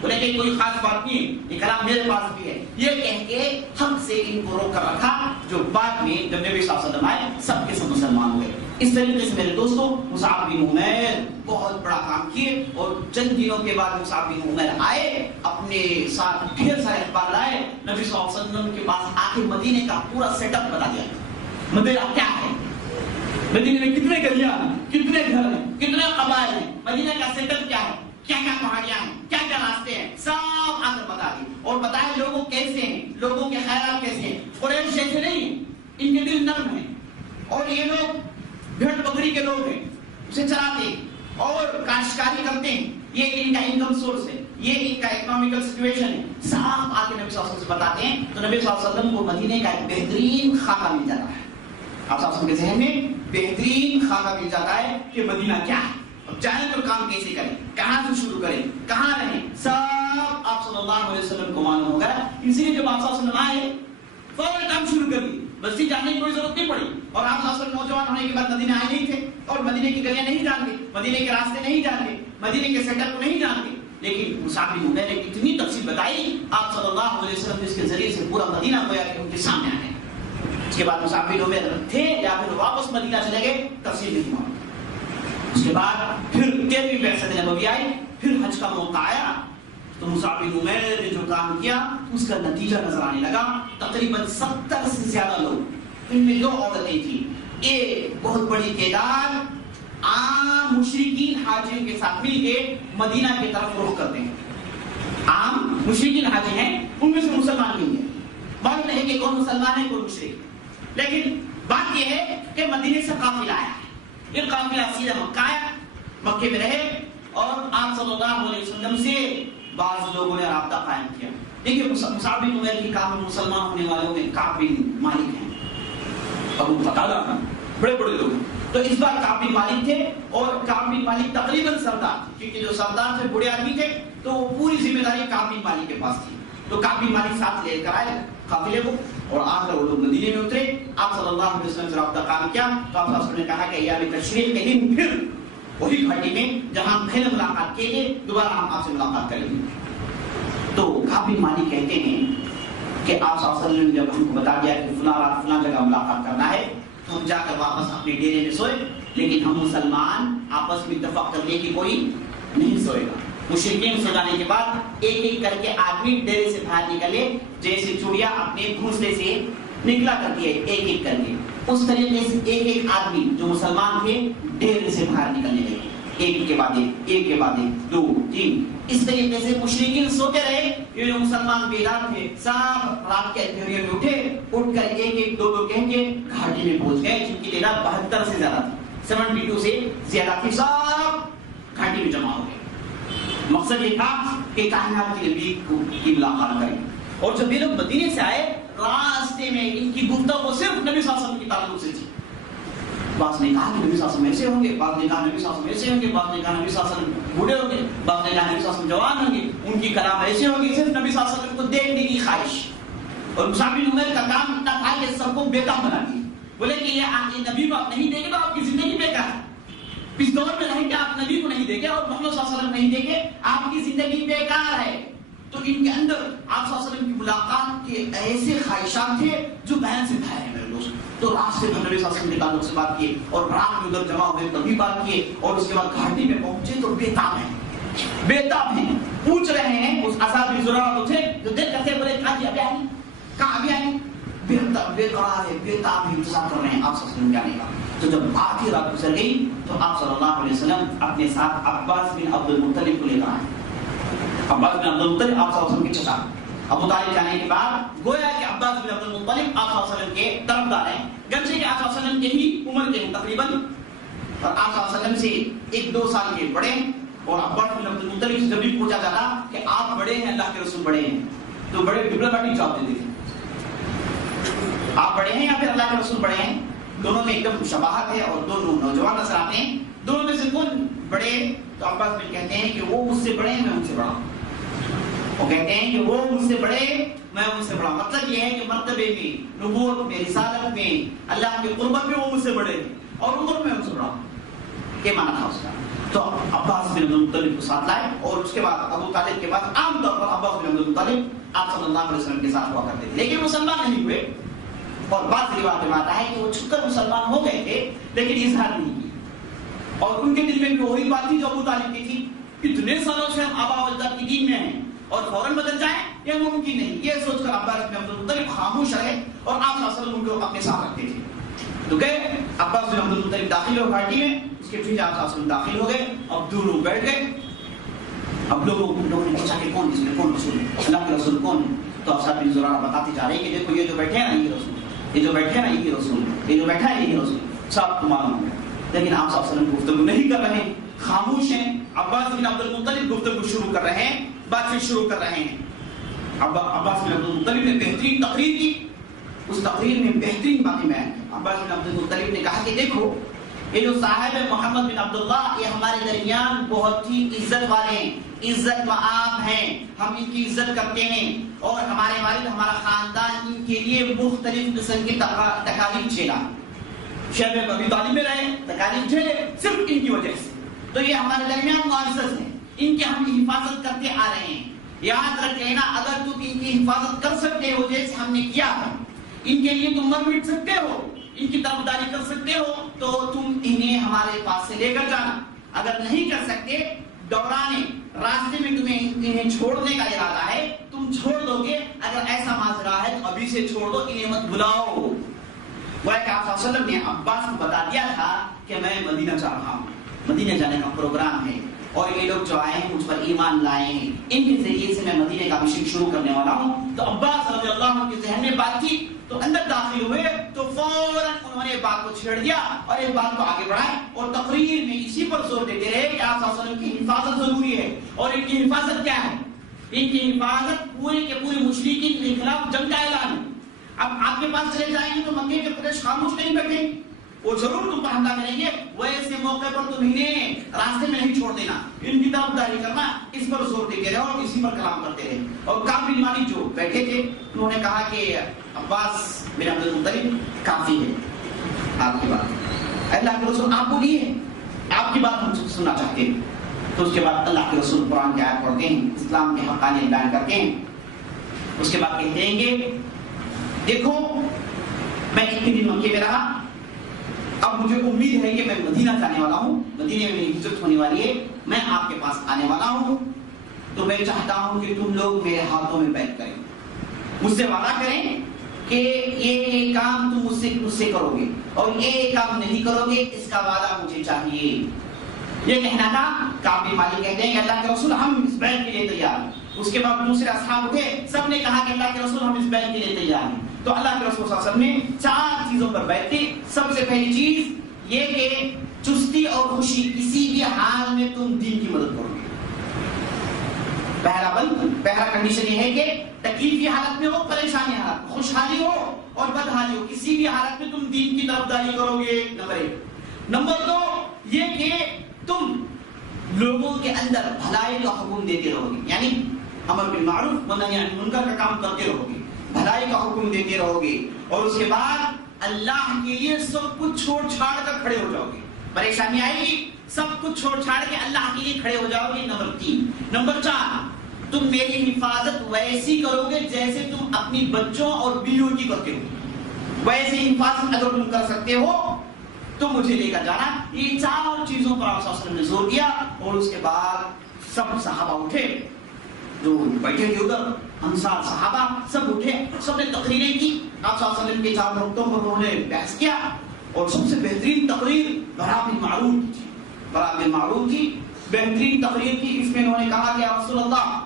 بولے کہ کوئی خاص بات نہیں ہے، یہ کلام میرے پاس بھی ہے، یہ کہہ کے حق سے ان کو روک کر رکھا، جو بعد میں جب نبی صلی اللہ علیہ وسلم آئے سب کے سب مسلمان ہوئے۔ اس طریقے سے میرے دوستوں مصعب بن عمیر بہت بڑا کام کیے، اور چند دنوں کے بعد مصعب بن عمیر آئے، اپنے ساتھ ڈھیر سارے اخبار لائے، نبی صلی اللہ علیہ وسلم کے پاس آ کے مدینے کا پورا سیٹ اپ بتا دیا، مدینہ کیا ہے، مدینے میں کتنے گلیاں ہیں، کتنے گھر ہیں، کتنے قبائل ہیں، مدینے کا سیٹ اپ کیا ہے، کیا کیا پہاڑیاں ہیں، کیا کیا راستے ہیں، سب آ کر بتا دی، اور بتایا لوگوں کیسے ہیں، لوگوں کے خیالات کیسے ہیں۔ قریش جیسے نہیں ہیں، ان کے دل نرم ہیں، اور یہ لوگ بھیڑ بکری کے لوگ ہیں، اسے چراتے اور کاشتکاری کرتے ہیں، یہ ان کا انکم سورس ہے، یہ ان کا اکنامیکل سچویشن ہے، صاف آ کے نبی صلی اللہ علیہ وسلم سے بتاتے ہیں۔ تو نبی صلی اللہ علیہ وسلم کو مدینے کا ایک بہترین خاکہ مل جاتا ہے، آپ صلی اللہ علیہ وسلم کے ذہن میں بہترین خاکہ مل جاتا ہے کہ مدینہ کیا ہے، اب چاہیں تو کام کیسے کریں، کہاں سے شروع کریں، کہاں رہیں، سب آپ صلی اللہ علیہ وسلم کو معلوم ہوگا۔ اسی لیے جب آپ صلی اللہ علیہ وسلم آئے فوراً کام شروع کر دی، بستی جانے کی کوئی ضرورت نہیں پڑی، اور آپ صلی اللہ علیہ وسلم نوجوان ہونے کے بعد مدینہ آئے نہیں تھے، اور مدینے کی گلیاں نہیں جانتے، مدینے کے راستے نہیں جانتے، مدینے کے سیٹ اپ کو نہیں جانتے، لیکن مصعب بن عمیر نے اتنی تفصیل بتائی آپ صلی اللہ علیہ وسلم جس کے ذریعے سے پورا مدینہ گویا کہ ان کے سامنے آ گیا۔ اس کے بعد مصعب بن عمیر تھے یا پھر واپس مدینہ چلے گئے، تفصیل نہیں ہوا۔ اس کے بعد پھر 13ویں بعثت نبوی آئی، پھر حج کا موقع آیا، تو مصعب بن عمیر نے جو کام کیا اس کا نتیجہ نظر آنے لگا۔ تقریباً 70 سے زیادہ لوگ، ان میں 2 عورتیں تھیں، ایک بہت بڑی تعداد عام مشرکین حاجیوں کے ساتھ مل کے مدینہ کی طرف رخ کرتے ہیں۔ عام مشرکین حاجی ہیں، ان میں سے مسلمان نہیں ہیں، معلوم نہیں کہ کون مسلمان ہے کون مشرک، لیکن بات یہ ہے کہ مدینے سے قافلہ آیا ہے، یہ قافلہ سیدھا مکہ آیا، مکے میں رہے، اور آپ صلی اللہ علیہ وسلم سے بعض لوگوں نے رابطہ قائم کیا۔ دیکھیے مصعب بن عمیر کی کام مسلمان ہونے والوں میں کعب بن مالک ہیں، ابو قتادہ ہیں، بڑے بڑے لوگ ہیں۔ تو اس بار کعب بن مالک تھے، اور کعب بن مالک تقریباً سردار، کیونکہ جو سردار تھے بڑے آدمی تھے، تو پوری ذمہ داری کعب بن مالک کے پاس تھی۔ تو کعب بن مالک ساتھ لے کر آئے قافلے کو، اور آ کر وہ لوگ مدینے میں اترے، آپ صلی اللہ علیہ وسلم سے رابطہ قائم کیا، تو آپ صلی اللہ علیہ وسلم نے کہا کہ ایام تشریق کے دن پھر وہی گھاٹی میں جہاں پہلے ملاقات کیے گئے دوبارہ ہم آپ سے ملاقات کریں گے۔ تو کعب بن مالک کہتے ہیں کہ آپ صلی اللہ علیہ وسلم نے جب ہم کو بتا دیا کہ فلاں رات فلاں جگہ ملاقات کرنا ہے، تو ہم جا کر واپس اپنے ڈیرے میں سوئے، لیکن ہم مسلمان آپس میں اتفاق کرنے کی کوئی نہیں سوئے گا۔ مشرکین سو جانے کے بعد ایک ایک کر کے آدمی ڈیرے سے باہر نکلے، جیسے چڑیا اپنے گھونسلے سے نکلا کرتی ہے ایک ایک کر کے، اس طریقے سے ایک ایک آدمی جو مسلمان تھے ڈیرے سے باہر نکلنے لگے۔ ایک کے بعد ایک کے بعد ایک، 2 3 اس طریقے سے مشرکین سوتے رہے. یہ جو مسلمان بیدار تھے سب رات کے اندھیرے میں اٹھ کر ایک ایک 2 2 کہہ کے گھاٹی میں پہنچ گئے، جن کی تعداد 72 سے زیادہ تھی، 72 سے زیادہ تھی. سب گھاٹی میں جمع ہو گئے. مقصد یہ تھا کہ کائنات کے نبی کی ملاقات کریں. اور جب یہ لوگ مدینے سے آئے راستے میں ان کی گفتگو صرف نبی صلی اللہ علیہ وسلم کی تعلق سے تھی. بعض نے کہا کہ نبی صلی اللہ علیہ وسلم ایسے ہوں گے، بعض نے کہا نبی صلی اللہ علیہ وسلم ایسے ہوں گے، بعض نے کہا نبی صلی اللہ علیہ وسلم بوڑھے ہوں گے، بعض نے کہا نبی صلی اللہ علیہ وسلم جوان ہوں گے، ان کی کلام ایسے ہوگی. صرف نبی صلی اللہ علیہ وسلم کو دیکھنے کی خواہش. اور مصعب بن عمیر کا کام اتنا تھا کہ سب کو بیکار بنا دیا. بولے کہ یہ نبی کو آپ نہیں دیکھے تو آپ کی زندگی بیکار ہے. اس دور میں رہیں کہ آپ نبی کو نہیں دیکھے اور محمد صلی اللہ علیہ وسلم نہیں دیکھے، آپ کی زندگی بیکار ہے. تو ان کے اندر آپ صلی اللہ علیہ وسلم کی ملاقات کے ایسے خواہشات تھے جو بیان سے باہر ہیں میرے دوست. تو راستے میں نبی صلی اللہ علیہ وسلم کے تعلق سے بات کیے اور رات میں ادھر جمع ہوئے تبھی بات کیے. اور اس کے بعد گھاٹی میں پہنچے تو بیتاب ہیں پوچھ رہے ہیں. اس اصحاب زرارہ تھے جو دیکھ کرتے بولے کہاں جی ابھی آئیں، کہاں ابھی آئیں، بیقرار ہے، بیتاب انتظار کر رہے ہیں آپ صلی اللہ علیہ وسلم جانے کا. تو جب آدھی رات گزر گئی تو آپ صلی اللہ علیہ وسلم اپنے ساتھ عباس بن عبد المطلب کو لے کر آئے. عباس بن عبد المطلب آپ صلی اللہ علیہ وسلم کے چچا. ابو طالب جانے کے بعد گویا کہ عباس بن عبد المطلب آپ صلی اللہ علیہ وسلم کے طرفدار ہیں، گرچہ کہ آپ صلی اللہ علیہ وسلم کے ہی عمر کے ہیں تقریباً، اور آپ صلی اللہ علیہ وسلم سے 1-2 سال کے بڑے ہیں. اور عباس بن عبد المطلب سے جب بھی پوچھا جاتا کہ آپ بڑے ہیں اللہ کے رسول بڑے ہیں تو بڑے ڈپلومیٹک جواب دیتے تھے. آپ بڑے ہیں یا پھر اللہ کے رسول بڑے ہیں؟ دونوں میں ایک دم شباہت ہے اور دونوں نوجوان نظر آتے ہیں. دونوں میں سے کون بڑے؟ تو عباس بن کہتے ہیں کہ وہ مجھ سے بڑے ہیں، میں ان سے بڑا ہوں. وہ کہتے ہیں کہ وہ مجھ سے بڑے میں ان سے بڑا. مطلب یہ ہے کہ مرتبے میں، نبوت میں، رسالت میں، اللہ کی قربت میں وہ مجھ سے بڑے ہیں اور عمر میں ان سے بڑا ہوں. یہ معنی تھا اس کا. تو عباس بن عبد المطلب کو ساتھ لائے. اور اس کے بعد ابو طالب کے بعد عام طور پر عباس بن عبد المطلب آپ صلی اللہ علیہ وسلم کے ساتھ ہوا کرتے تھے، لیکن مسلمان نہیں ہوئے. اور بعض روایت میں آتا ہے کہ وہ چھپ کر مسلمان ہو گئے تھے لیکن اظہار نہیں کیا. اور ان کے دل میں بھی وہی بات تھی جو ابو طالب کی تھی، اتنے سالوں سے ہم آبا و اجداد کی دین میں ہیں اور فوراً بدل جائیں یہ ممکن نہیں. یہ سوچ کر عباس بن عبد المطلب خاموش رہے اور آپ صلی اللہ علیہ وسلم ان کو اپنے ساتھ رکھتے تھے. تو گئے عباس بن عبد المطلب داخل ہو گھاٹی میں، اس کے پیچھے آپ صلی اللہ علیہ وسلم داخل ہو گئے. اب دو لوگ بیٹھ گئے. اب لوگوں نے پوچھا کہ کون اس میں کون رسول ہے، اللہ کے رسول کون ہے؟ تو آپ صاحب زرارہ بتاتے جا رہے ہیں کہ دیکھو یہ جو بیٹھے ہیں نا یہ رسول، یہ جو بیٹھے ہیں نا یہ رسول، یہ جو بیٹھا ہے یہ رسول، سب کو معلوم ہے. لیکن آپ صلی اللہ علیہ وسلم گفتگو نہیں کر رہے، خاموش ہیں. عباس بن عبد المطلب گفتگو شروع کر رہے ہیں، بات چیت شروع کر رہے ہیں. عباس بن عبد المطلب نے بہترین تقریر کی. اس تقریر میں بہترین باتیں بیان کی. عباس بن عبد المطلب نے کہا کہ دیکھو یہ جو صاحب محمد بن عبداللہ یہ ہمارے درمیان بہت ہی عزت والے ہیں، عزت و عام ہیں، ہم ان کی عزت کرتے ہیں. اور ہمارے والد ہمارا خاندان ان کے لیے مختلف قسم کی تکالیف جھیلا، شہر میں ابی طالب میں رہے، تکالیف جھیلے صرف ان کی وجہ سے. تو یہ ہمارے درمیان معزز ہیں، ان کی ہم حفاظت کرتے آ رہے ہیں. یاد رکھ لینا اگر تم ان کی حفاظت کر سکتے ہو جیسے ہم نے کیا ہے، ان کے لیے تم مر مٹ سکتے ہو، ان کی طرفداری کر سکتے ہو تو تم انہیں ہمارے پاس سے لے کر جانا. اگر نہیں کر سکتے دورانے راستے میں تمہیں انہیں چھوڑنے کا ارادہ ہے تم چھوڑ دو گے. اگر ایسا ماجرا ہے تو ابھی سے چھوڑ دو، انہیں مت بلاؤ. وہ کہ آپ صلی اللہ علیہ وسلم نے عباس کو بتا دیا تھا کہ میں مدینہ جا رہا ہوں، مدینہ جانے کا پروگرام ہے اور یہ لوگ جو آئے ہیں مجھ پر ایمان لائے ہیں، ان کے ذریعے سے میں مدینے کا مشن شروع کرنے والا ہوں. تو عباس رضی اللہ عنہ کے ذہن میں بات تھی تو اندر داخل ہوئے تو فوراً انہوں نے بات کو چھیڑ دیا اور ایک بات کو آگے بڑھائے اور تقریر میں اسی پر زور دیتے رہے کہ آپ صلی اللہ علیہ وسلم کی حفاظت ضروری ہے. اور ان کی حفاظت کیا ہے؟ ان کی حفاظت پورے کے پورے مشرکین کے خلاف جنگ کا اعلان ہے. اب آپ کے پاس چلے جائیں گے تو مکے کے قریش خاموش نہیں بیٹھیں، وہ ضرور تم پر حملہ کریں گے. ویسے موقع پر تم انہیں راستے میں نہیں چھوڑ دینا، ان کی طرفداری کرنا، اس پر زور دیتے رہے اور اسی پر کلام کرتے رہے. اور کعب بن مالک جو بیٹھے تھے انہوں نے کہا کہ عباس بن عبد المطلب کافی ہے آپ کی بات، اللہ کے رسول آپ بولیے، آپ کی بات ہم سننا چاہتے ہیں. تو اس کے بعد اللہ کے رسول قرآن کی آیت پڑھتے ہیں، اسلام کے حقانیت بیان کرتے ہیں. اس کے بعد کہتے ہیں کہ دیکھو میں اتنے دن مکے میں رہا، اب مجھے امید ہے کہ میں مدینہ جانے والا ہوں، مدینے میں میری ہجرت ہونے والی ہے، میں آپ کے پاس آنے والا ہوں. تو میں چاہتا ہوں کہ تم لوگ میرے ہاتھوں میں بیعت کریں، مجھ سے وعدہ کریں کہ یہ کام تم مجھ سے کرو گے اور یہ کام نہیں کرو گے، اس کا وعدہ مجھے چاہیے. یہ کہنا تھا کعب بن مالک کہتے ہیں کہ اللہ کے رسول ہم اس بیعت کے لیے تیار ہیں. اس کے بعد دوسرے اصحاب اٹھے, سب نے کہا کہ اللہ کے رسول ہم اس بیعت کے لیے تیار ہیں. تو اللہ کے رسول صلی اللہ علیہ وسلم نے 4 چیزوں پر بیعت کی. سب سے پہلی چیز یہ کہ چستی اور خوشی کسی بھی حال میں تم دین کی مدد کرو گے. پہلا کنڈیشن یہ ہے کہ تکلیف کی حالت میں ہو, پریشانی حالت میں, خوشحالی ہو اور بدحالی ہو, کسی بھی حالت میں تم دین کی طرفداری کرو گے. نمبر 1. نمبر 2 یہ کہ تم لوگوں کے اندر بھلائی کا حکم دیتے رہو گے, یعنی امر بالمعروف و نہی عن المنکر کا کام کرتے رہو گے, بھلائی کا حکم دیتے رہو گے, اور اس کے بعد اللہ کے لیے سب کچھ چھوڑ چھاڑ کر کھڑے ہو جاؤ گے. پریشانی آئے گی, سب کچھ چھوڑ چھاڑ کے اللہ کے لیے کھڑے ہو جاؤ گے. نمبر 3. نمبر 4 تم میری حفاظت ویسی کرو گے جیسے تم اپنی بچوں اور بیویوں کی کرتے ہو. ویسی حفاظت اگر تم کر سکتے ہو تو مجھے لے کر جانا. یہ 4 چیزوں پر آپ صلی اللہ علیہ وسلم نے زور دیا. اور اس کے بعد سب صحابہ اٹھے جو بیٹھے تھے ادھر, انصار صحابہ سب اٹھے, سب نے تقریریں کی. آپ صلی اللہ علیہ وسلم کے 4 نقطوں پر انہوں نے بحث کیا, اور سب سے بہترین تقریر برا بن معروف کی تھی. برا بن معروف کی بہترین تقریر کی. اس میں انہوں نے کہا کہ یا رسول اللہ,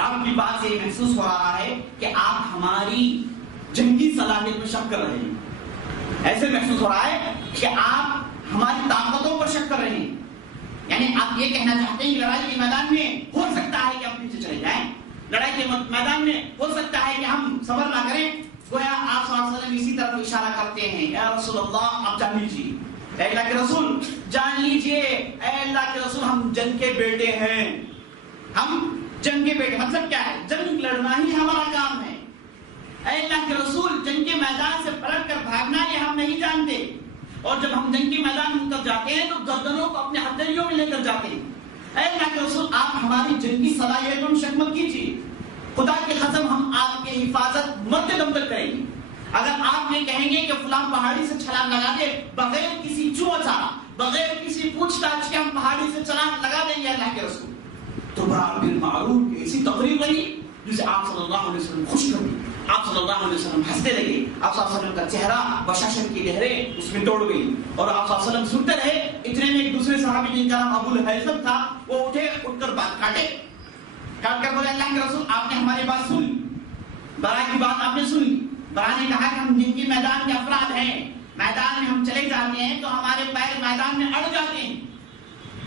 آپ کی بات سے یہ محسوس ہو رہا ہے کہ آپ ہماری جنگی صلاحیت میں شک کر رہے ہیں. ایسے محسوس ہو رہا ہے کہ آپ ہماری طاقتوں پر شک کر رہے ہیں. یعنی آپ یہ کہنا چاہتے ہیں کہ لڑائی کے میدان میں ہو سکتا ہے کہ ہم پیچھے چلے جائیں, لڑائی کے میدان میں ہو سکتا ہے کہ ہم صبر نہ کریں. گویا آپ صلی اللہ علیہ وسلم اسی طرف اشارہ کرتے ہیں, یا رسول اللہ آپ جان لیجیے, اے اللہ کے رسول جان لیجیے, اے اللہ کے رسول ہم جنگ کے بیٹے ہیں. ہم جنگ کے بیٹے مطلب کیا ہے؟ جنگ لڑنا ہی ہمارا کام ہے. اے اللہ کے رسول جنگ کے میدان سے پلٹ کر بھاگنا یہ ہم نہیں جانتے, اور جب ہم جنگ کے میدان میں اتر جاتے ہیں تو گردنوں کو اپنے ہتھیلیوں میں لے کر جاتے ہیں. اے اللہ کے رسول آپ ہماری جنگی صلاحیتوں میں شک مت کیجیے. خدا کی قسم ہم آپ کی حفاظت مرتے دم تک کریں گے. اگر آپ یہ کہیں گے کہ فلاں پہاڑی سے چھلانگ لگا دے, بغیر کسی چوچارا, بغیر کسی پوچھ تاچھ کے ہم پہاڑی سے چھلانگ لگا دیں گے اللہ کے رسول, تو برا بالمعروف کی ایسی تقریر رہی جسے آپ صلی اللہ علیہ وسلم خوش کر دی. آپ صلی اللہ علیہ وسلم ہنستے لگے. آپ صلی اللہ علیہ وسلم کا چہرہ بشاشت کی لہریں اس میں توڑ گئی, اور آپ صلی اللہ علیہ وسلم سنتے رہے. اتنے میں ایک دوسرے صحابی جن کا نام ابو الہیثم تھا, وہ اٹھے, اٹھ کر بات کاٹ کر بولے اللہ کے رسول آپ نے ہماری بات سن لی, برا کی بات آپ نے سن لی. برا نے کہا کہ ہم جن کی میدان کے افراد ہیں, میدان میں ہم چلے جاتے ہیں تو ہمارے پیر میدان میں اڑ جاتے ہیں,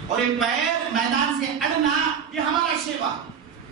اور ایک پیر میدان سے اڑنا یہ ہمارا شیوا,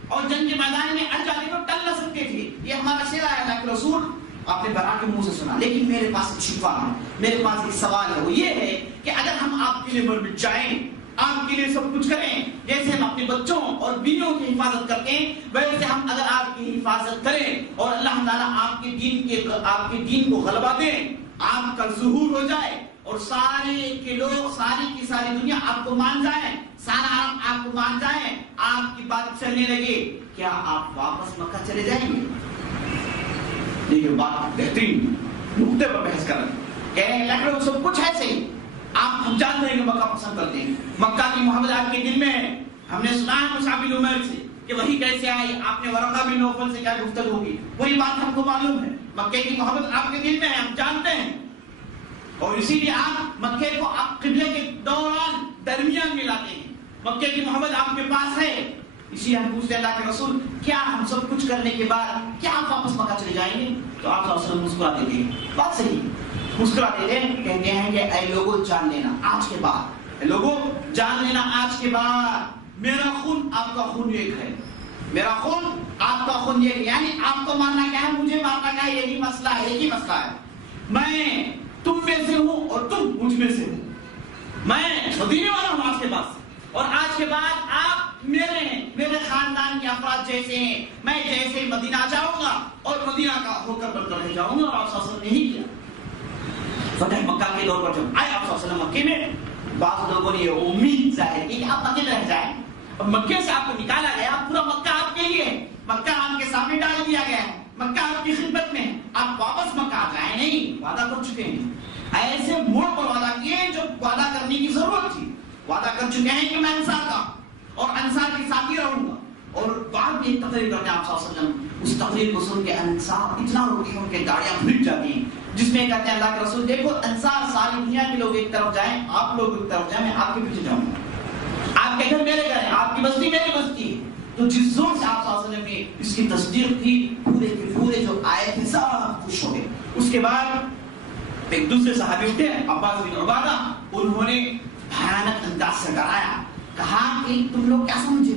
اور جنگ کے میدان میں اڑ جاتے تو ٹل نہ سکتے تھے, یہ ہمارا شیوا ہے. اللہ کے رسول آپ نے برا کے منہ سے سنا, لیکن میرے پاس ایک شکوہ ہے, میرے پاس ایک سوال ہے, وہ یہ ہے کہ اگر ہم آپ کے لیے مر مٹ جائیں, آپ کے لیے سب کچھ کریں, جیسے ہم اپنے بچوں اور بیویوں کی حفاظت کرتے ہیں ویسے ہم اگر آپ کی حفاظت کریں اور اللہ تعالیٰ آپ کے دین کو غلبہ دیں, آپ کا ظہور ہو جائے اور سارے کے لوگ, ساری کی ساری دنیا آپ کو مان جائیں, سارا عالم آپ کو مان جائیں, آپ کی بات چلنے لگے, کیا آپ واپس مکہ چلے جائیں گے؟ یہ بات بہترین نقطے پر بحث کر رہے ہیں. سب کچھ ہے صحیح, آپ ہم جانتے ہیں کہ مکہ پسند کرتے ہیں, مکہ کی محبت آپ کے دل میں ہے. ہم نے سنا ہے مصعب بن عمیر سے کہ وہی کیسے آئی, آپ نے ورقہ بن نوفل سے کیا گفتگو ہوگی, پوری بات ہم کو معلوم ہے. مکے کی محبت آپ کے دل میں ہے, ہم جانتے ہیں, اور اسی لیے آپ مکے کو آپ قبلے کے دوران درمیان میں لاتے ہیں. مکے کی محبت آپ کے پاس ہے, اسی ہم پوچھتے اللہ کے رسول کیا ہم سب کچھ کرنے کے بعد کیا آپ واپس مکہ چلے جائیں گے؟ تو آپ صلی اللہ علیہ وسلم مسکرا دیتے ہیں. بات صحیح, مسکرا دیتے ہیں, کہتے ہیں کہ اے لوگوں جان لینا آج کے بعد, لوگوں جان لینا آج کے بعد میرا خون آپ کا خون ایک ہے, میرا خون آپ کا خون ایک, یعنی آپ کو ماننا کیا ہے, مجھے ماننا کیا ہے, یہی مسئلہ ہے, ایک ہی مسئلہ ہے. میں تم میں سے ہوں اور تم مجھ میں سے ہو, میں مدینے والا ہوں آج کے بعد, اور آج کے بعد آپ میرے خاندان کے افراد جیسے ہیں, میں جیسے مدینہ جاؤں گا اور مدینہ کا ہو کر بن کر رہ جاؤں گا. اور آپ صلی اللہ علیہ وسلم نے ہی کیا. فتح مکہ کے دور پر جب آئے آپ صلی اللہ علیہ وسلم مکے میں, بعض لوگوں نے یہ امید ظاہر کی کہ آپ مکے میں رہ جائیں, اور مکے سے آپ کو نکالا گیا, پورا مکہ آپ کے لیے, مکہ آپ کے سامنے ڈال دیا گیا ہے, مکہ آپ کی خدمت میں, آپ واپس مکہ آ جائیں. نہیں, وعدہ کر چکے ہیں, ایسے موڑ پر وعدہ کیے جو وعدہ کرنے کی ضرورت تھی. وعدہ کر چکے ہیں کہ میں انصار کا اور انصار کے ساتھ ہی رہوں گا, اور بعد میں ایک تقریر کرتے ہیں آپ صلی اللہ علیہ وسلم. اس تقریر کو سن کے انصار اتنا روکے ان کے گاڑیاں پھٹ جاتی ہیں, جس میں کہتے ہیں اللہ کے رسول دیکھو انصار ساری دنیا کے لوگ ایک طرف جائیں, آپ لوگ ایک طرف جائیں, میں آپ کے پیچھے جاؤں گا. آپ کے گھر میرے گھر ہے، آپ کی بستی میری بستی ہے. تو جس زور سے آپ صلی اللہ علیہ وسلم نے اس کی تصدیق کی، پورے کے پورے جو آئے تھے سب خوش ہو گئے. اس کے بعد ایک دوسرے صحابی اٹھے عباس بن عبادہ، انہوں نے بھیانک انداز سے ڈرایا، کہا کہ تم لوگ کیا سمجھے،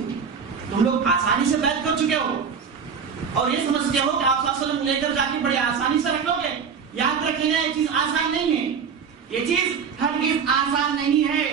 تم لوگ آسانی سے بیعت کر چکے ہو اور یہ سمجھتے ہو کہ آپ صلی اللہ علیہ وسلم لے کر جا کے بڑے آسانی سے رکھ لو گے. یاد رکھیں نا، یہ چیز آسان نہیں ہے، یہ چیز ہرگز آسان نہیں ہے.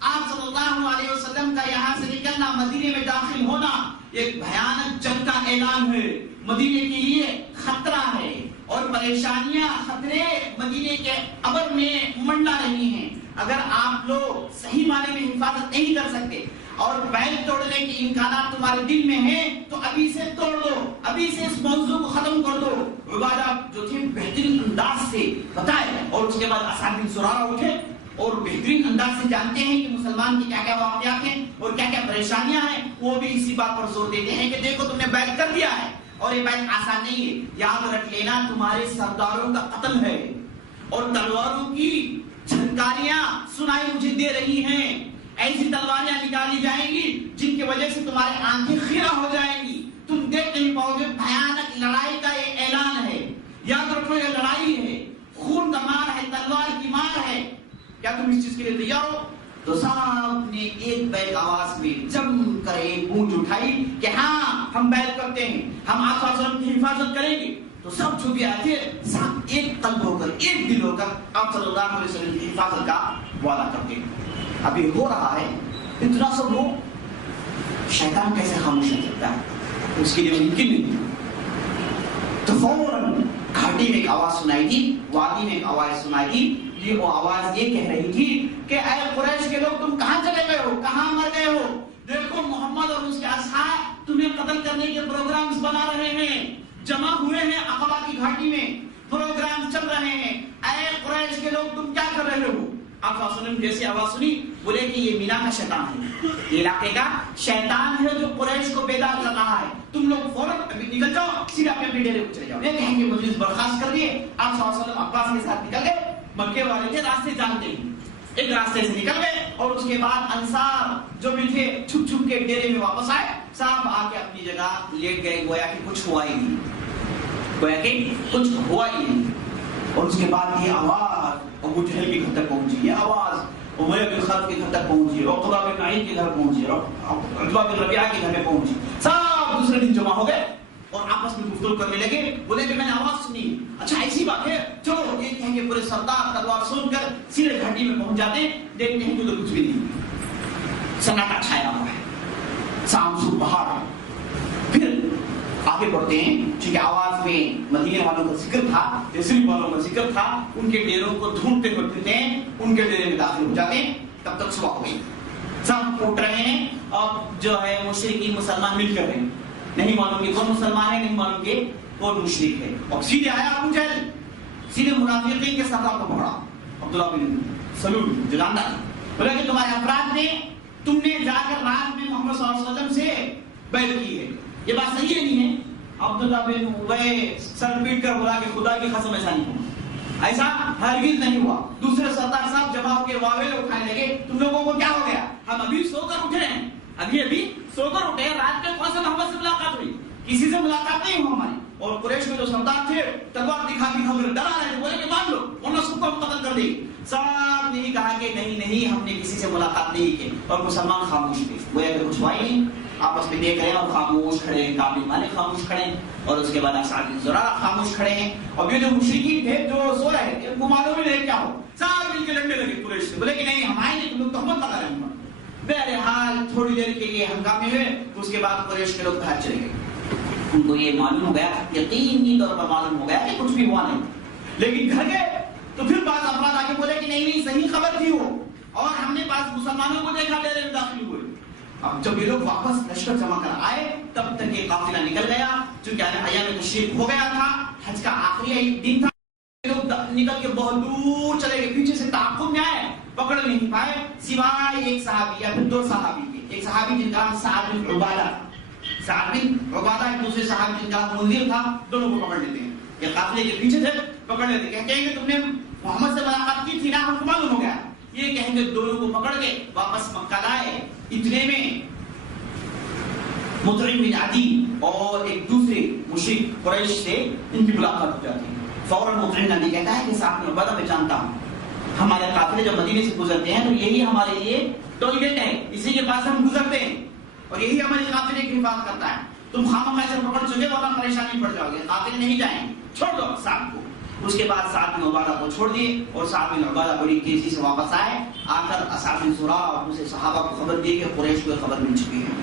آپ صلی اللہ علیہ وسلم کا یہاں سے نکلنا، مدینے میں داخل ہونا ایک بھیانک جنگ کا اعلان ہے. مدینے کے لیے خطرہ ہے اور پریشانیاں، خطرے مدینے کے ابر میں منڈا رہی ہیں. اگر آپ لوگ صحیح معنی میں حفاظت نہیں کر سکتے اور بیعت توڑنے کے امکانات تمہارے دل میں ہیں تو ابھی سے توڑ دو، ابھی سے اس موضوع کو ختم کر دو. عبادہ جو تھے بہترین انداز سے بتائے، اور اس کے بعد اسعد بن زرارہ اٹھے اور بہترین انداز سے جانتے ہیں کہ مسلمان کی کیا کیا واقعات ہیں اور کیا کیا پریشانیاں ہیں. وہ بھی اسی بات پر زور دیتے ہیں کہ دیکھو تم نے بیعت کر دیا ہے اور یہ بیعت آسان نہیں ہے. یاد رکھ لینا، تمہارے سرداروں کا قتل ہے اور تلواروں کی جھنکاریاں سنائی مجھے دے رہی ہیں. ایسی تلواریاں نکالی جائیں گی جن کی وجہ سے تمہاری آنکھیں خیرہ ہو جائیں گی، تم دیکھ نہیں پاؤ گے. بھیانک لڑائی کا یہ اعلان ہے. یاد رکھو، یہ لڑائی ہے، خون کا مار ہے، تلوار کی مار ہے. کیا تم اس چیز کے لیے تیار ہو؟ تو سب نے ایک بیک آواز میں جم کر ایک گونج اٹھائی کہ ہاں ہم بیعت کرتے ہیں، ہم آپ صلی اللہ علیہ وسلم کی حفاظت کریں گے. تو سب جو بھی آئے تھے سب ایک قلب ہو کر، ایک دل ہو کر آپ صلی اللہ علیہ وسلم کی حفاظت کا وعدہ کرتے ہیں. ابھی ہو رہا ہے اتنا سب ہو، شیطان کیسے خاموش ہو سکتا ہے؟ اس کے لیے ممکن نہیں. تو فوراً گھاٹی میں ایک آواز سنائی دی، وادی میں ایک آواز سنائی دی. یہ وہ آواز یہ کہہ رہی تھی کہ اے قریش کے لوگ، تم کہاں چلے گئے ہو، کہاں مر گئے ہو؟ دیکھو محمد اور اس کے اصحاب تمہیں قتل کرنے کے پروگرامز بنا رہے ہیں، جمع ہوئے ہیں عقبہ کی گھاٹی میں، پروگرام چل رہے ہیں. اے قریش کے لوگ، تم کیا کر رہے ہو؟ آپ صلی اللہ علیہ وسلم جیسی آواز سنی، بولے کہ یہ مینا کا شیطان ہے، یہ علاقے کا شیطان ہے جو قریش کو بیدار کر رہا ہے. تم لوگ فوراً نکل جاؤ، سیدھے اپنے ڈیرے کو چلے جاؤ. یہ کہیں گے مجلس برخاست کر دیے. آپ صلی اللہ علیہ وسلم عباس کے ساتھ نکل گئے. مکے والے تھے، راستے جانتے ہیں، ایک راستے سے نکل گئے اور اس کے بعد انصار جو بھی تھے چھپ چھپ کے ڈیرے میں واپس آئے. سب آ کے اپنی جگہ لیٹ گئے، گویا کہ کچھ ہوا ہی نہیں، گویا کہ کچھ ہوا ہی نہیں. اور اس کے بعد یہ آواز ابو جہل کے گھر تک پہنچی، یہ آواز امیہ بن خلف کے گھر تک پہنچی، عقبہ بن عیط کے گھر پہنچی، عتبہ بن ربیعہ کے گھر میں پہنچی. سب دوسرے دن جمع ہو گئے اور آپس میں گفتگو کرنے لگے. بولے کہ میں نے آواز سنی، اچھا ایسی بات ہے، چلو یہ کہیں گے پورے سردار تلوار سن کر سیدھے گھاٹی میں پہنچ جاتے ہیں. دیکھتے ہیں تو کچھ بھی نہیں، سناٹا چھایا ہوا ہے، شام صبح باہر. پھر آگے بڑھتے ہیں، چونکہ آواز میں مدینے والوں کا ذکر تھا، یثرب والوں کا ذکر تھا. ان کے ڈیروں کو ڈھونڈتے ہوئے پھرتے ہیں، ان کے ڈیرے میں داخل ہو جاتے ہیں. تب تک صبح ہو گئی، سب اٹھ رہے ہیں اور جو ہے مشرکین مسلمان مل کر ہیں، نہیں معلوم کہ کون مسلمان ہے، نہیں معلوم کہ کون مشرک ہے. اور سیدھے آیا ابو جہل، سیدھے منافقین کے سردار کو پکڑا، عبداللہ بن سلول جو جانتا تھا. بولا کہ تمہارے افراد نے، تم نے جا کر رات میں محمد صلی اللہ علیہ وسلم سے بیعت کی ہے، یہ بات صحیح ہے نہیں ہے؟ عبداللہ بن ابی سر پیٹ کر بولا کہ خدا کی قسم ایسا نہیں ہوا، ایسا ہرگز نہیں ہوا. دوسرے سردار صاحب جمع ہو کے واویل اٹھانے لگے، تم لوگوں کو کیا ہو گیا؟ ہم ابھی سو کر اٹھے ہیں، ابھی سو کر اٹھے، رات میں کون سے محمد سے ملاقات ہوئی؟ کسی سے ملاقات نہیں ہوا ہماری. اور قریش میں جو سردار تھے تلوار دکھا دکھا کر ڈرا رہے تھے، بولے کہ مان لو ورنہ سب کو ہم قتل کر دیں گے. سب نے کہا کہ نہیں ہم نے کسی سے ملاقات نہیں کی. اور مسلمان خاموش تھے، وہ کہ کچھ ہوا ہی نہیں، آپس میں دیکھ رہے ہیں اور خاموش کھڑے ہیں. کعب بن مالک خاموش کھڑے ہیں اور اس کے بعد اسعد بن زرارہ خاموش کھڑے ہیں. اور یہ جو مشرکین تھے جو سو رہے تھے، وہ معلوم ہی نہیں کیا ہو، سب مل کے لڑنے لگے قریش سے. بولے کہ نہیں ہم آئے نہیں، تم لوگ تہمت لگا رہے ہیں. بہرحال تھوڑی دیر کے لیے ہنگامے ہوئے، اس کے بعد قریش کے لوگ باہر چلے گئے. ان کو یہ معلوم ہو گیا، یقینی طور پر معلوم ہو گیا کہ کچھ بھی ہوا نہیں. لیکن گھر گئے تو پھر بعض افراد آگے بولے کہ نہیں صحیح خبر تھی وہ، اور ہم نے بعض مسلمانوں کو دیکھا ڈیرے میں داخل ہوئے. اب جب یہ لوگ واپس لشکر جمع کر آئے تب تک یہ قافلہ نکل گیا، چونکہ ایام تشریق ہو گیا تھا، حج کا آخری دن تھا. لوگ نکل کے بہت دور چلے گئے، پیچھے سے تعاقب میں آئے، پکڑ نہیں پائے سوائے ایک صحابی یا پھر دو صحابی کے. ایک صحابی جن کا نام سعد بن عبادہ، سعد بن عبادہ، ایک دوسرے صحابی جن کا نام منذر تھا. دونوں کو پکڑ لیتے ہیں، یہ قافلے کے پیچھے تھے، پکڑ لیتے، کہتے ہیں کہ تم نے محمد سے ملاقات کی تھی نا، ہم کو معلوم ہو گیا. یہ کہیں گے دونوں کو پکڑ کے واپس مکہ لائے. اتنے میں مطعم بن عدی اور ایک دوسرے مشرک قریش سے ان کی ملاقات ہو جاتی ہے. فوراً مطعم بن عدی کہتا ہے کہ سعد بن عبادہ میں جانتا ہوں، ہمارے قافلے جب مدینے سے گزرتے ہیں تو یہی ہمارے لیے ٹول گیٹ ہے، اسی کے پاس ہم گزرتے ہیں اور یہی ہمارے قافلے کی حفاظت کرتا ہے. تم خامخواہ سے پکڑ چکے ورنہ پریشانی پڑ جاؤ گے، قافلے نہیں جائیں، چھوڑ دو سعد کو. اس کے بعد سعد بن عبادہ کو چھوڑ دیے اور سعد بن عبادہ بڑی تیزی سے واپس آئے. آ کر اصحاب زرع اور دوسرے صحابہ کو خبر دی کہ قریش کو خبر مل چکی ہے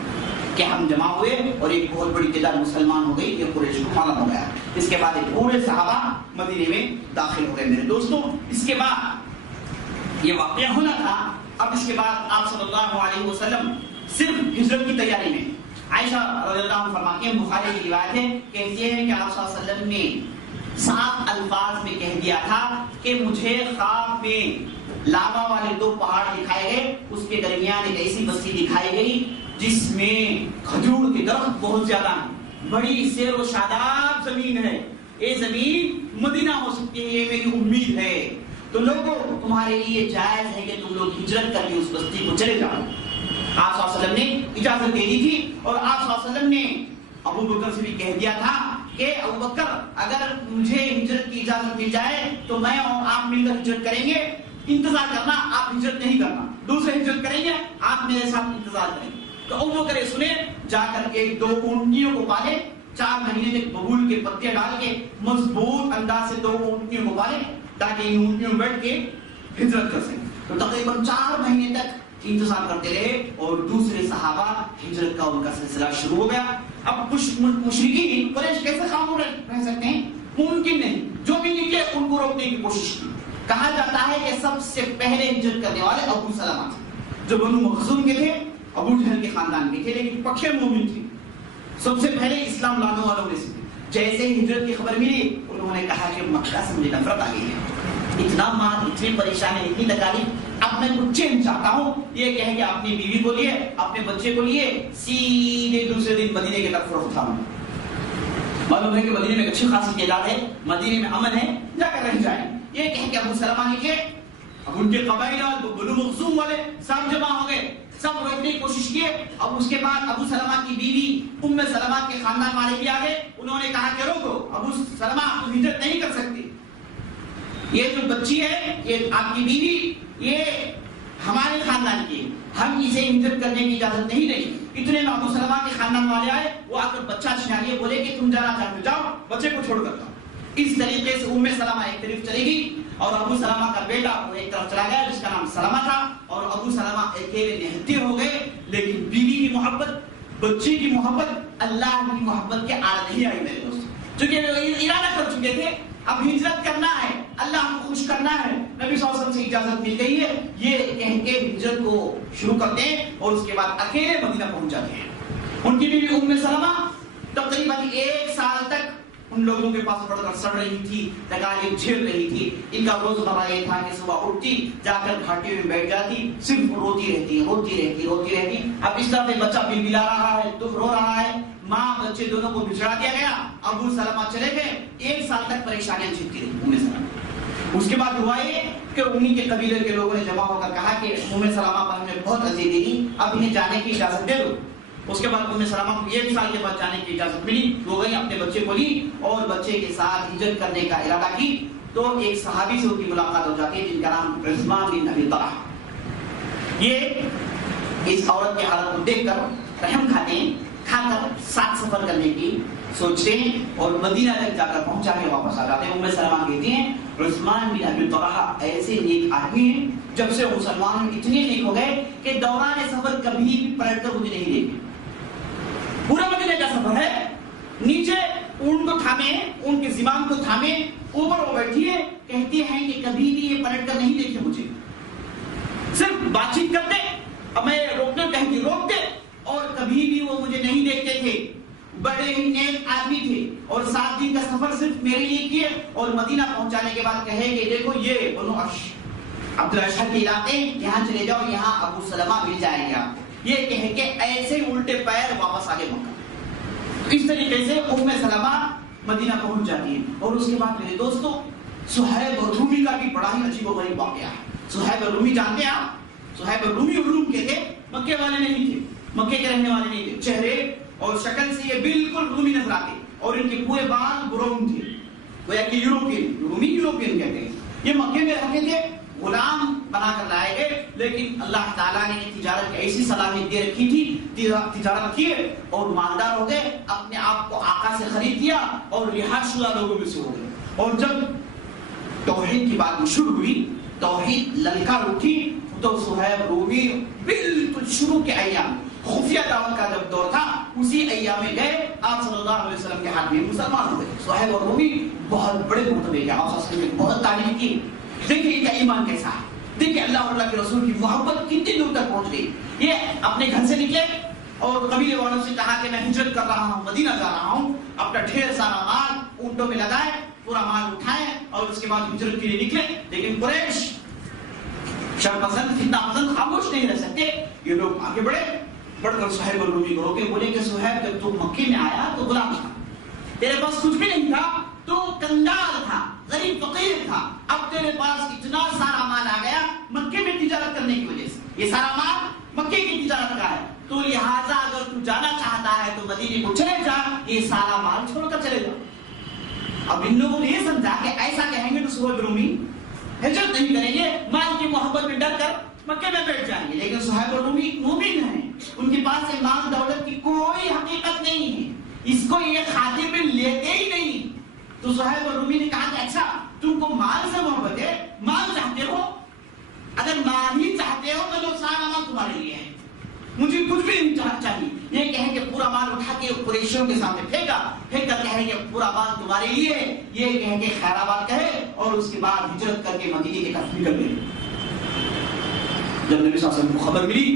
کہ ہم جمع ہوئے اور ایک بہت بڑی تعداد مسلمان ہو گئی کہ قریش کو معلوم ہو گیا. اس کے بعد ایک پورے صحابہ مدینے میں داخل ہو گئے. میرے دوستوں، اس کے بعد یہ واقعہ ہونا تھا. اب اس کے بعد آپ صلی اللہ علیہ وسلم صرف ہجرت کی تیاری میں. عائشہ رضی اللہ عنہ فرماتی ہیں، بخاری کی روایت ہے، کہتی ہے کہ آپ صلی اللہ علیہ وسلم نے صاف الفاظ میں کہہ دیا تھا کہ مجھے خواب میں لاوا والے 2 پہاڑ دکھائے گئے، اس کے درمیان ایک ایسی بستی دکھائی گئی جس میں کھجور کے درخت بہت زیادہ ہیں، بڑی سیر و شاداب زمین ہے، یہ زمین مدینہ ہو سکتی ہے، یہ میری امید ہے. تو لوگوں تمہارے لیے جائز ہے کہ تم لوگ ہجرت کر کے اس بستی کو چلے جاؤ. آپ صلی اللہ علیہ وسلم نے اجازت دے دی تھی اور آپ صلی اللہ علیہ وسلم نے ابو بکر سے بھی کہہ دیا تھا کہ ابو بکر اگر مجھے ہجرت کی اجازت مل جائے تو میں اور آپ مل کر ہجرت کریں گے، انتظار کرنا، آپ ہجرت نہیں کرنا، دوسرے ہجرت کریں گے، آپ میرے ساتھ انتظار کریں گے. تو ابو بکر سنے، جا کر کے 2 اونٹنیوں کو پالے، 4 مہینے تک ببول کے پتے ڈال کے مضبوط انداز سے 2 اونٹنیوں کو پالے تاکہ ان اونٹنیوں میں بیٹھ کے ہجرت کر سکیں. تو تقریباً 4 مہینے تک انتظار کرتے رہے اور دوسرے صحابہ ہجرت کا ان کا سلسلہ شروع ہو گیا. اب کچھ مشرکین قریش کیسے خاموش رہ سکتے ہیں؟ ممکن نہیں. جو بھی نکلے ان کو روکنے کی کوشش کی. کہا جاتا ہے کہ سب سے پہلے ہجرت کرنے والے ابو سلمہ جو بنو مخزوم کے تھے، ابو جہل کے خاندان کے تھے لیکن پکے مومن تھے، سب سے پہلے اسلام لانے والوں میں سے. جیسے ہی ہجرت کی خبر ملی انہوں نے کہا کہ مکہ سے مجھے نفرت آ گئی ہے، اتنا مار، اتنی پریشانی، اتنی تکالیف، اب میں کچھ چینج چاہتا ہوں. یہ کہہ کے اپنی بیوی کو لیے، اپنے بچے کو لیے سیدھے دوسرے دن مدینے کی طرف رخ تھا. معلوم ہے کہ مدینے میں اچھی خاصی تعداد ہے، مدینے میں امن ہے، جا کر رہ جائیں. یہ کہہ کے ابو سلمہ نکلے. اب ان کے قبائل بنو مخزوم والے سب جمع ہو گئے، سب روکنے کی کوشش کیے. اب اس کے بعد ابو سلمہ کی بیوی ام سلمہ کے خاندان والے بھی آ گئے. انہوں نے کہا کہ روکو ابو سلمہ، تم ہجرت نہیں کر سکتی، یہ جو بچی ہے، یہ آپ کی بیوی، یہ ہمارے خاندان کی، ہم اسے ہجرت کرنے کی اجازت نہیں دیں. اتنے میں ابو سلمہ کے خاندان والے آئے، وہ آ کر بچہ چھنا لیے، بولے کہ تم جانا چاہتے جاؤ، بچے کو چھوڑ کر جاؤ. اس طریقے سے ام سلمہ ایک طرف چلی گئی اور ابو سلمہ کا بیٹا وہ ایک طرف چلا گیا جس کا نام سلمہ تھا، اور ابو سلمہ اکیلے نہتے ہو گئے. لیکن بیوی کی محبت، بچے کی محبت، اللہ کی محبت کے آڑ نہیں آئی میرے دوست، چونکہ وہ ارادہ کر چکے تھے اب ہجرت کرنا ہے، اللہ کو خوش کرنا ہے. نبی صلی اللہ علیہ وسلم سے اجازت مل گئی ہے، یہ کہہ کے ہجرت کو شروع کرتے ہیں اور اس کے بعد اکیلے مدینہ پہنچ جاتے ہیں. ان کی بیوی ام سلمہ تقریباً 1 سال تک ان لوگوں کے پاس پڑھ کر سڑ رہی تھی، تکالیف جھیل رہی تھی. ان کا روزمرہ یہ تھا کہ صبح اٹھتی، جا کر گھاٹی میں بیٹھ جاتی، صرف روتی رہتی. اب اس طرح سے بچہ بلبلا رہا ہے، دکھ رو رہا ہے، ماں بچے دونوں کو بچھڑا دیا گیا. ابو سلمہ چلے گئے، 1 سال تک پریشانیاں جھیلتی رہی ام سلمہ. اس کے بعد ہوا یہ کہ انہی کے قبیلے کے لوگوں نے جمع ہو کر کہا کہ ام سلمہ پر ہم نے بہت اذیتیں دی، اب انہیں جانے کی اجازت دے دو. اس کے بعد ام سلمہ کو 1 سال کے بعد جانے کی اجازت ملی. وہ گئی، اپنے بچے کو لی اور بچے کے ساتھ ہجرت کرنے کا ارادہ کی. تو ایک صحابی سے ان کی ملاقات ہو جاتی ہے جن کا نام عثمان بن ابی طلحہ. یہ اس عورت کی حالت کو دیکھ کر رحم کھاتے ہیں، کھا کر ساتھ سفر کرنے کی سوچتے ہیں اور مدینہ تک جا کر پہنچا کے واپس آ جاتے ہیں. ام سلمہ کہتی ہیں عثمان بن ابی طلحہ ایسے نیک آدمی ہیں، جب سے مسلمان اتنے نیک ہو گئے کہ دوران سفر کبھی بھی پلٹ کر مجھے نہیں دیکھے. پورا مدینے کا سفر ہے، نیچے اونٹ کو تھامے، اونٹ کے زمام کو تھامے، اوپر وہ بیٹھی ہے، کہتی ہیں کہ کبھی بھی یہ پلٹ کر نہیں دیکھے مجھے، صرف بات چیت کرتے، اب میں روکنے کہتی روکتے، اور کبھی بھی وہ مجھے نہیں دیکھتے تھے. بڑے ہی نیک آدمی تھے اور 7 دن کا سفر صرف میرے لیے کیے اور مدینہ پہنچانے کے بعد کہے کہ دیکھو یہ بنو عبد الاشہر کے علاقے، یہاں چلے جاؤ، یہاں ابو سلمہ مل جائیں گے آپ کو. یہ کہہ کے ایسے الٹے پیر واپس آگے مکہ. اس طریقے سے ام سلمہ مدینہ پہنچ جاتی ہے. اور اس کے بعد میرے دوستوں صہیب رومی کا بھی بڑا ہی عجیب و غریب واقعہ ہے. صہیب رومی جانتے ہیں آپ؟ صہیب رومی روم کے تھے، مکے والے نہیں تھے، مکے کے رہنے والے نہیں تھے. چہرے اور شکل سے یہ بالکل رومی نظر آتے اور ان کے پورے بال براؤن تھے، گویا کہ یوروپین، رومی یوروپین کہتے ہیں. یہ مکے میں رہتے تھے، غلام بنا کر لائے گئے، لیکن اللہ تعالیٰ نے تجارت کی ایسی صلاحیت دے رکھی تھی، تجارت کیے اور مالدار ہو گئے، اپنے آپ کو آقا سے خرید دیا اور رہائش شدہ لوگوں میں سے ہو گئے. اور جب توحید کی بات شروع ہوئی، توحید للکار اٹھی، تو صہیب رومی بالکل شروع کے ایام، خفیہ دعوت کا جب دور تھا، اسی ایام میں گئے، آپ صلی اللہ علیہ وسلم کے ہاتھ میں مسلمان ہوئے. صہیب اور رومی بہت بڑے مرتبے کے، آپ صلی اللہ علیہ وسلم نے بہت تعریف کی. دیکھیں ان کا ایمان کیسا ہے، دیکھیں اللہ اور اللہ کے رسول کی محبت کتنی دور تک پہنچ گئی. یہ اپنے گھر سے نکلے اور قبیلے والوں سے کہا کہ میں ہجرت کر رہا ہوں، مدینہ جا رہا ہوں. اپنا ڈھیر سارا مال اونٹوں میں لگائے، پورا مال اٹھائے اور اس کے بعد ہجرت کے لیے نکلے. لیکن قریش شر پسند، فتنہ پسند خاموش نہیں رہ سکتے. یہ لوگ آگے بڑھ کر صہیب رومی کو روکے، بولے کہ صہیب جب تو مکے میں آیا تو غلام تھا، تیرے پاس کچھ بھی نہیں تھا، تو کنگال تھا، غریب فقیر تھا. اب تیرے پاس اتنا سارا مال آ گیا مکے میں تجارت کرنے کی وجہ سے، یہ سارا مال مکے کی تجارت کا ہے، تو لہٰذا اگر تو جانا چاہتا ہے تو مدینے کو چلے جا، یہ سارا مال چھوڑ کر چلے جا. اب ان لوگوں نے یہ سمجھا کہ ایسا کہیں گے تو صہیب رومی ہجرت نہیں کریں گے، مال کی محبت میں ڈر کر مکے میں بیٹھ جائیں گے. لیکن صہیب رومی مومن ہیں، ان کے پاس مال دولت کی کوئی حقیقت نہیں ہے، اس کو یہ خاطر میں لیتے ہی نہیں. تو صہیب رومی نے کہا کہ اچھا تم کو مال سے محبت ہے، مال چاہتے ہو، اگر مال ہی چاہتے ہو تو سارا مال تمہارے لیے ہے، مجھے کچھ بھی نہیں چاہیے. یہ کہیں کہ پورا مال اٹھا کے قریشیوں کے سامنے پھینک کر کہیں کہ پورا مال تمہارے لیے ہے. یہ کہیں کہ خیر آباد کہے اور اس کے بعد ہجرت کر کے مدینے کی طرف نکل گئے. جب نبی صلی اللہ علیہ وسلم کو خبر ملی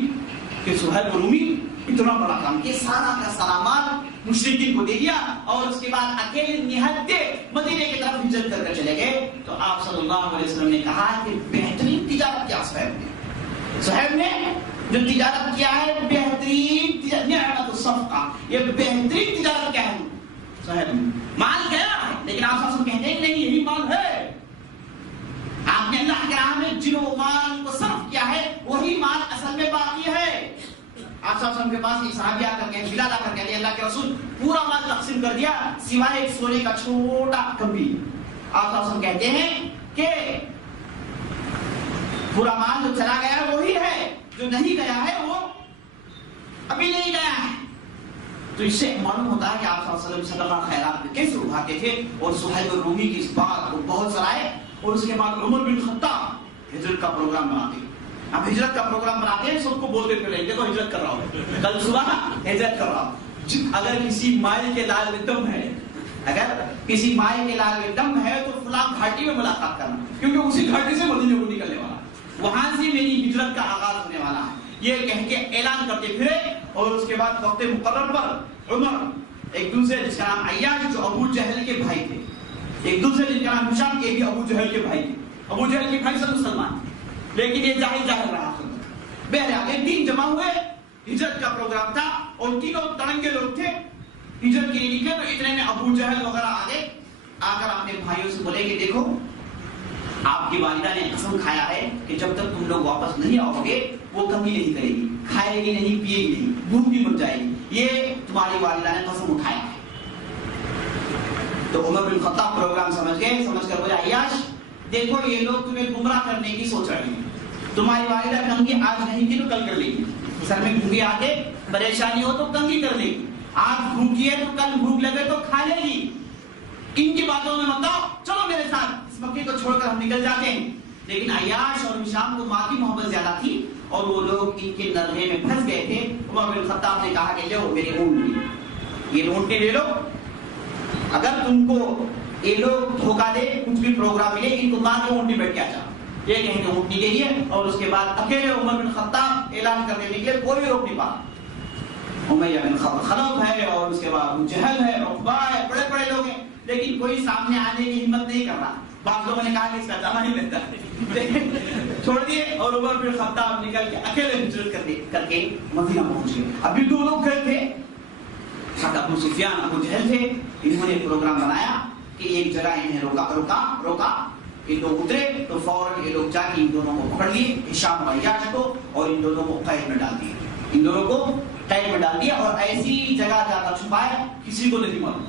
کہ صہیب رومی اتنا بڑا کام کیا، سارا کا سارا مال مشرکین کو دے دیا اور اس کے بعد اکیلے نہتے مدینے کی طرف ہجرت کر کے چلے گئے، تو آپ صلی اللہ علیہ وسلم نے کہا کہ بہترین تجارت کیا صہیب نے جو تجارت کیا ہے، بہترین نعمت الصفقہ، یہ بہترین تجارت کیا ہے صہیب نے. مال گیا ہے لیکن آپ صلی اللہ علیہ وسلم کہتے ہیں کہ نہیں یہی مال ہے. آپ نے اللہ کے راہ میں جنوں مال کو صرف کیا ہے وہی مال اصل میں باقی ہے. آپ صلی اللہ علیہ وسلم کے پاس ایک صحابی آ کر کے بلال آ کر کہتے ہیں اللہ کے رسول پورا مال تقسیم کر دیا سوائے ایک سونے کا چھوٹا کمبی. آپ صلی اللہ علیہ وسلم کہتے ہیں کہ پورا مال جو چلا گیا ہے وہی ہے، جو نہیں گیا ہے وہ ابھی نہیں گیا ہے. تو اس سے معلوم ہوتا ہے کہ آپ صلی اللہ علیہ وسلم صدقہ خیرات میں کیسے اٹھاتے تھے. اور صہیب رومی کی اس بات کو بہت سرائے اور اس کے بعد عمر بن خطاب ہجرت کا پروگرام بناتے. اب ہجرت کا پروگرام بناتے ہیں، سب کو بولتے پھر رہیں گے تو ہجرت کر رہا ہوں، کل صبح ہجرت کر رہا ہوں. اگر کسی مائل کے لال میں دم ہے، اگر کسی مائل کے لال میں دم ہے تو فلاں گھاٹی میں ملاقات کرنا، کیونکہ اسی گھاٹی سے مدینے کو نکلنے والا، وہاں سے میری ہجرت کا آغاز ہونے والا ہے. یہ کہہ کے اعلان کرتے پھرے. اور اس کے بعد وقت مقرر پر عمر ایک دوسرے جس کا نام عیاش جو ابو جہل کے بھائی تھے، ایک دوسرے جن کا نام ہشام یہ بھی ابو جہل کے بھائی تھے. ابو جہل کے بھائی سب مسلمان تھے لیکن یہ ظاہر رہا. بہرحال ایک دن جمع ہوئے، ہجرت کا پروگرام تھا اور تینوں تڑنگے لوگ تھے، ہجرت کے لیے نکلے. تو اتنے میں ابو جہل وغیرہ آگے آ کر اپنے بھائیوں سے بولے کہ دیکھو آپ کی والدہ نے قسم کھایا ہے کہ جب تک تم لوگ واپس نہیں آؤ گے وہ کمی نہیں کرے گی، کھائے گی نہیں، پیے گی نہیں، بھوک بھی مر جائے گی، یہ تمہاری والدہ نے قسم اٹھایا ہے. تو عمر بن خطاب پروگرام سمجھ گئے، سمجھ کر بولے عیاش دیکھو یہ لوگ تمہیں گمراہ کرنے کی سوچ رہے ہیں، تمہاری والدہ کنگھی آج نہیں کی تو کل کر لے گی، سر میں کنگھی آگے پریشانی ہو تو کنگھی کر لے گی، آج بھوکی ہے تو کل بھوک لگے تو کھا لے گی، ان کی باتوں میں مت آؤ، چلو میرے ساتھ اس مکے کو چھوڑ کر ہم نکل جاتے ہیں. لیکن عیاش اور ہشام کو ماں کی محبت زیادہ تھی اور وہ لوگ ان کے نرغے میں پھنس گئے تھے. عمر بن خطاب نے کہا کہ لو میرے اونٹ یہ اونٹ لے لو، اگر تم کو یہ لوگ دھوکہ دے کچھ بھی پروگرام ملے ان کو ماں کے اونٹ بیٹھ کے آ جاؤ. یہ کہیں گے اونٹنی کے لیے. اور اس کے بعد اکیلے عمر بن خطاب اعلان کرنے نکلے، کوئی بھی روک نہیں پا. امیہ بن خلف ہے اور اس کے بعد ابو جہل ہے، عقبہ ہے، بڑے بڑے لوگ ہیں لیکن کوئی سامنے آنے کی ہمت نہیں کر رہا. بعض لوگوں نے کہا کہ اس کا جانا ہی لیتا ہے، چھوڑ دیے اور عمر بن خطاب نکل کے اکیلے ہجرت کر کے مدینہ پہنچ گئے. ابھی دو لوگ گئے تھے، ساتھ ابو سفیان ابو جہل تھے. انہوں نے پروگرام بنایا کہ ایک جگہ انہیں روکا یہ لوگ اترے تو فوراً یہ لوگ جا کے ان دونوں کو پکڑ لیے، ہشام اور عیاش کو، اور ان دونوں کو قید میں ڈال دیا، ان دونوں کو قید میں ڈال دیا اور ایسی جگہ جا کر چھپایا کسی کو نہیں معلوم،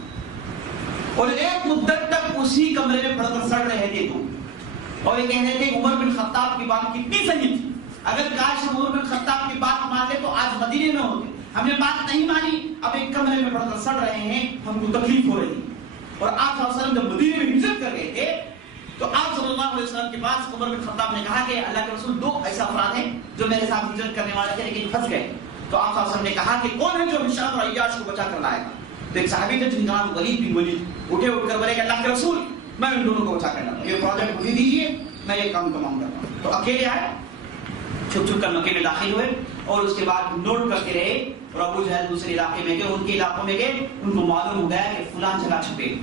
اور ایک مدت تک اسی کمرے میں پڑ کر سڑ رہے تھے تو، اور یہ کہہ رہے تھے عمر بن خطاب کی بات کتنی صحیح تھی، اگر کاش ہم عمر بن خطاب کی بات مان لے تو آج مدینے میں ہوتے، ہم نے بات نہیں مانی، اب ایک کمرے میں پڑ کر سڑ رہے ہیں، ہم کو تکلیف ہو رہی ہے۔ اور آپ صلی اللہ علیہ وسلم جب مدینے میں ہجرت کر رہے تھے تو آپ صلی اللہ علیہ وسلم کے پاس عمر بن خطاب نے کہا کہ اللہ کے رسول 2 ایسے افراد ہیں جو میرے ساتھ ہجرت کرنے والے تھے لیکن پھنس گئے، تو آپ صلی اللہ علیہ وسلم نے کہا کہ کون ہے جو ہشام اور عیاش کو بچا کر لائے گا؟ تو ایک صحابی تھے جن کا نام ولید بن ولید اٹھے، اٹھ کر بولے کہ اللہ کے رسول میں ان دونوں کو بچا کر لاؤں، یہ پروجیکٹ مجھے دیجیے، میں یہ کام تمام کرتا ہوں۔ تو اکیلے آئے، چھپ چھپ کر مکے میں داخل ہوئے، اور اس کے بعد نوٹ کرتے رہے، اور ابو جہل دوسرے علاقے میں گئے، ان کے علاقوں میں گئے، ان کو معلوم ہو گیا کہ فلاں جگہ چھپے،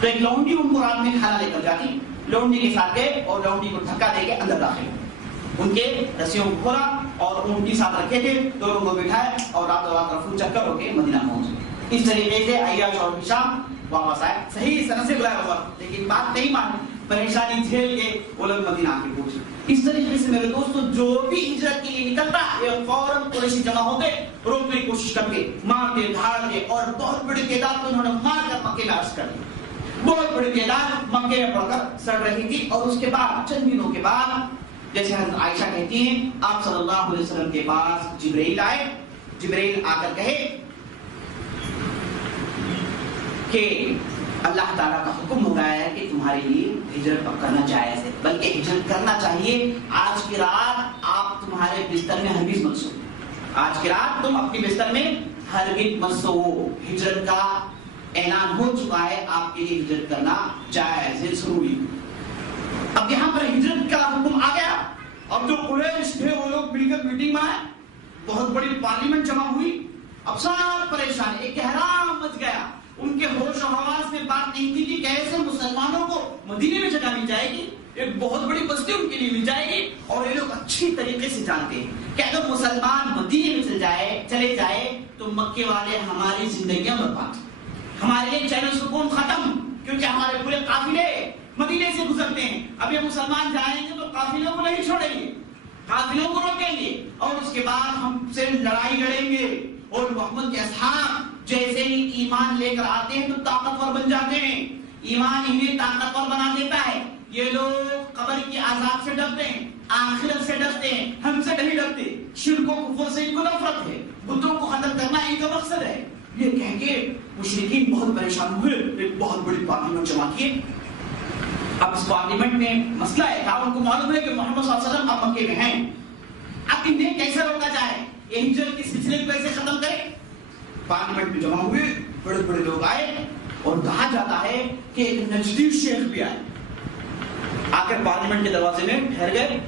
تو ایک لونڈی ان کو رات میں کھانا لے کر جاتی، لونڈی کے ساتھ گئے اور لونڈی کو دھکا دے کے اندر داخل ہوئے، ان کے رسیوں کو کھولا اور اونٹی ساتھ رکھے تھے، دونوں کو بٹھائے اور راتوں رات رفو چکر ہو کے مدینہ پہنچے۔ اس طریقے سے عیاش اور ہشام واپس آئے، صحیح سند سے بلایا ہوا، لیکن بات نہیں مانی، پریشانی جھیل کے وہ لوگ مدینہ آ کے پہنچے۔ اس طریقے سے میرے دوستو جو بھی ہجرت کے لیے نکلتا ہے فوراً قریشی جمع ہوتے، روکنے کی کوشش کرتے، مارتے دھاڑتے، اور بہت بڑی تعداد کو انہوں نے مار کر مکے میں عرض کر دیا، بہت بڑی تعداد مکے میں پڑ کر سڑ رہی تھی۔ اور اس کے بعد چند دنوں کے بعد جیسے حضرت عائشہ کہتی ہیں آپ صلی اللہ علیہ وسلم کے پاس جبرائیل آئے، جبرائیل آ کر کہے کہ اللہ تعالیٰ کا حکم ہو گیا ہے کہ تمہارے لیے ہجرت کرنا جائز ہے، بلکہ ہجرت کرنا چاہیے، آج کی رات آپ تمہارے بستر میں ہرگز مت سو، آج کی رات تم اپنی بستر میں ہرگز مت سو، ہجرت کا اعلان ہو چکا ہے، آپ کے لیے ہجرت کرنا جائز ہے، ضروری۔ اب یہاں پر ہجرت کا حکم آ گیا، اب جو قریش تھے وہ لوگ مل کر میٹنگ میں آئے، بہت بڑی پارلیمنٹ جمع ہوئی، اب سب پریشان، ایک احرام مچ گیا، ان کے ہوش و حواس میں بات نہیں تھی کہ کیسے مسلمانوں کو مدینے میں جگہ مل جائے گی، ایک بہت بڑی بستی ان کے لیے مل جائے گی، اور یہ لوگ اچھی طریقے سے جانتے ہیں کہ اگر مسلمان مدینے میں چلے جائے تو مکے والے ہماری زندگیاں برباد، ہمارے لیے چین و سکون ختم، کیونکہ ہمارے پورے قافلے مدینے سے گزرتے ہیں، اب یہ مسلمان جائیں گے تو قافلوں کو نہیں چھوڑیں گے، قافلوں کو روکیں گے، اور اس کے بعد ہم سے لڑائی لڑیں گے، اور محمد کے اصحاب جیسے ہی ایمان لے کر آتے ہیں تو طاقتور بن جاتے ہیں، ایمان انہیں طاقتور بنا دیتا ہے، یہ لوگ قبر کی عذاب سے ڈرتے ہیں، آخرت سے ڈرتے ہیں، ہم سے نہیں ڈرتے، شرک و کفر سے ان کو نفرت ہے، بتوں کو ختم کرنا ان کا مقصد ہے، یہ کہہ کے مشرکین بہت پریشان ہوئے، ایک بہت بڑی پارلیمنٹ جمع کیے۔ اب اس پارلیمنٹ میں مسئلہ ہے تھا، ان کو معلوم ہے کہ محمد صلی اللہ علیہ وسلم اب مکے میں ہیں، اب انہیں کیسے روکا جائے، یہ ہجرت کے سلسلے کو کیسے ختم کرے۔ پارلیمنٹ میں جمع ہوئے، بڑے بڑے لوگ آئے، اور کہا جاتا ہے کہ ایک نجدی شیخ بھی آئے، آ کر پارلیمنٹ کے دروازے میں ٹھہر گئے۔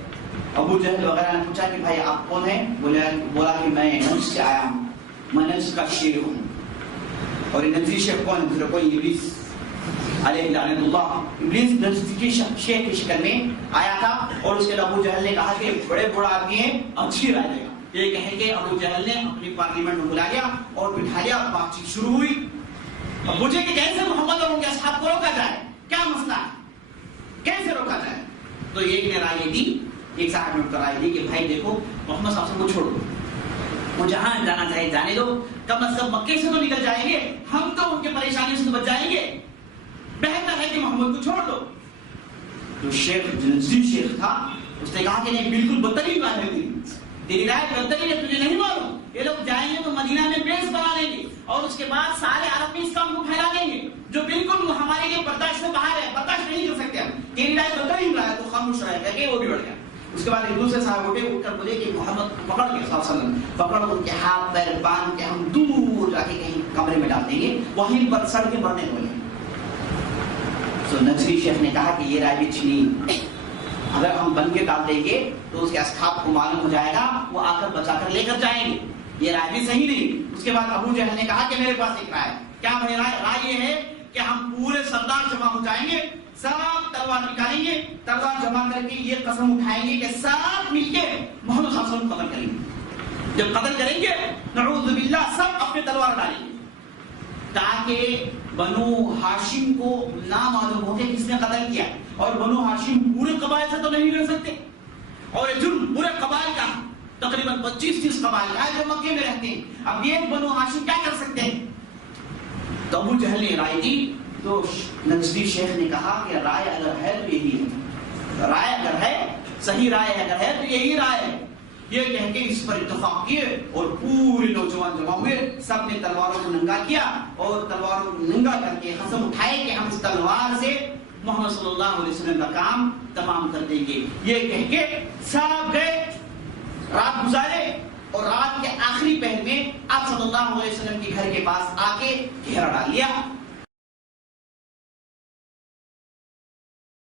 ابو جہل وغیرہ نے پوچھا کہ بھائی آپ کون ہیں؟ بولا کہ میں نجد سے آیا ہوں، میں نجد کا شیخ ہوں۔ اور یہ نجدی شیخ کون ہے؟ کوئی ابلیس علیہ لعنت اللہ، ابلیس نجد کی شیخ کی شکل میں آیا تھا، اور اس کے بعد ابو جہل نے کہا کہ بڑے بڑا آدمی ہے، اچھی رائے دے گا، یہ کہہ کے ابو جہل نے اپنی پارلیمنٹ میں بلا لیا اور بٹھا لیا، بات چیت شروع ہوئی۔ اب پوچھے کہ کیسے محمد اور ان کے اصحاب کو روکا جائے، کیا مسئلہ ہے، کیسے روکا جائے؟ تو ایک نے رائے دی، ایک صاحب نے رائے دی کہ بھائی دیکھو محمد صاحب سے کو چھوڑو، وہ جہاں جانا چاہے جانے دو، کم از کم مکے سے تو نکل جائیں گے، ہم تو ان کے پریشانیوں سے بچ جائیں گے، بہتر ہے کہ محمد کو چھوڑ دو۔ جو شیخ تھا اس نے کہا کہ نہیں، بالکل بدترین رائے دی، تیری رائے بدترین ہے، تجھے نہیں معلوم، یہ لوگ جائیں گے تو مدینہ میں بیس بنا لیں گے، اور اس کے بعد سارے عرب میں اس کام کو پھیلا دیں گے، جو بالکل ہمارے لیے برداشت سے باہر ہے، برداشت نہیں کر سکتے ہم، تیری رائے بدترین رائے، تو خاموش رائے کر کے وہ بھی بڑھ گیا۔ اس کے بعد ایک دوسرے صاحب اٹھے، اٹھ کر بولے کہ محمد پکڑ کے صلی اللہ علیہ وسلم پکڑ ان کے ہاتھ پیر باندھ کے ہم دور جا کے کہیں کمرے میں ڈال دیں گے، وہیں پر سڑ کے مرنے کو لیں۔ تو نجری شیخ نے کہا کہ یہ رائے بھی اچھی نہیں، اگر ہم بن کے ڈال دیں گے تو اس کے اصحاب کو معلوم ہو جائے گا، وہ آ کر بچا کر لے کر جائیں گے، یہ رائے بھی صحیح نہیں۔ اس کے بعد ابو جہل نے کہا کہ میرے پاس ایک رائے، کیا بھائی رائے یہ ہے کہ ہم پورے سردار جمع ہو جائیں گے، سب تلوار نکالیں گے، تلوار جمع کر کے یہ قسم اٹھائیں گے کہ سب مل کے محمد صلی اللہ علیہ وسلم قتل کریں گے، جب قتل کریں گے نعوذ باللہ سب اپنے تلوار ڈالیں گے، تاکہ بنو ہاشم کو نہ معلوم ہو کہ کس نے قتل کیا، اور بنو ہاشم پورے قبائل سے تو نہیں لڑ سکتے، اور یہ جرم پورے قبائل کا تقریباً 25-30 قبائل کا جو مکے میں رہتے ہیں، اب یہ بنو ہاشم کیا کر سکتے ہیں؟ تو ابو جہل نے رائے دی، تو نجدی شیخ نے کہا کہ رائے اگر ہے تو یہی ہے، رائے اگر ہے، صحیح رائے اگر ہے تو یہی رائے ہے۔ یہ کہہ کے اس پر اتفاق کیے اور پورے نوجوان جمع ہوئے، سب نے تلواروں کو ننگا کیا اور تلواروں کو ننگا کر کے قسم اٹھائے کہ ہم اس تلوار سے محمد صلی اللہ علیہ وسلم کا کام تمام کر دیں گے۔ یہ کہہ کے سب گئے، رات گزارے، اور رات کے آخری پہر میں آپ صلی اللہ علیہ وسلم کے گھر کے پاس آ کے گھیرا ڈال لیا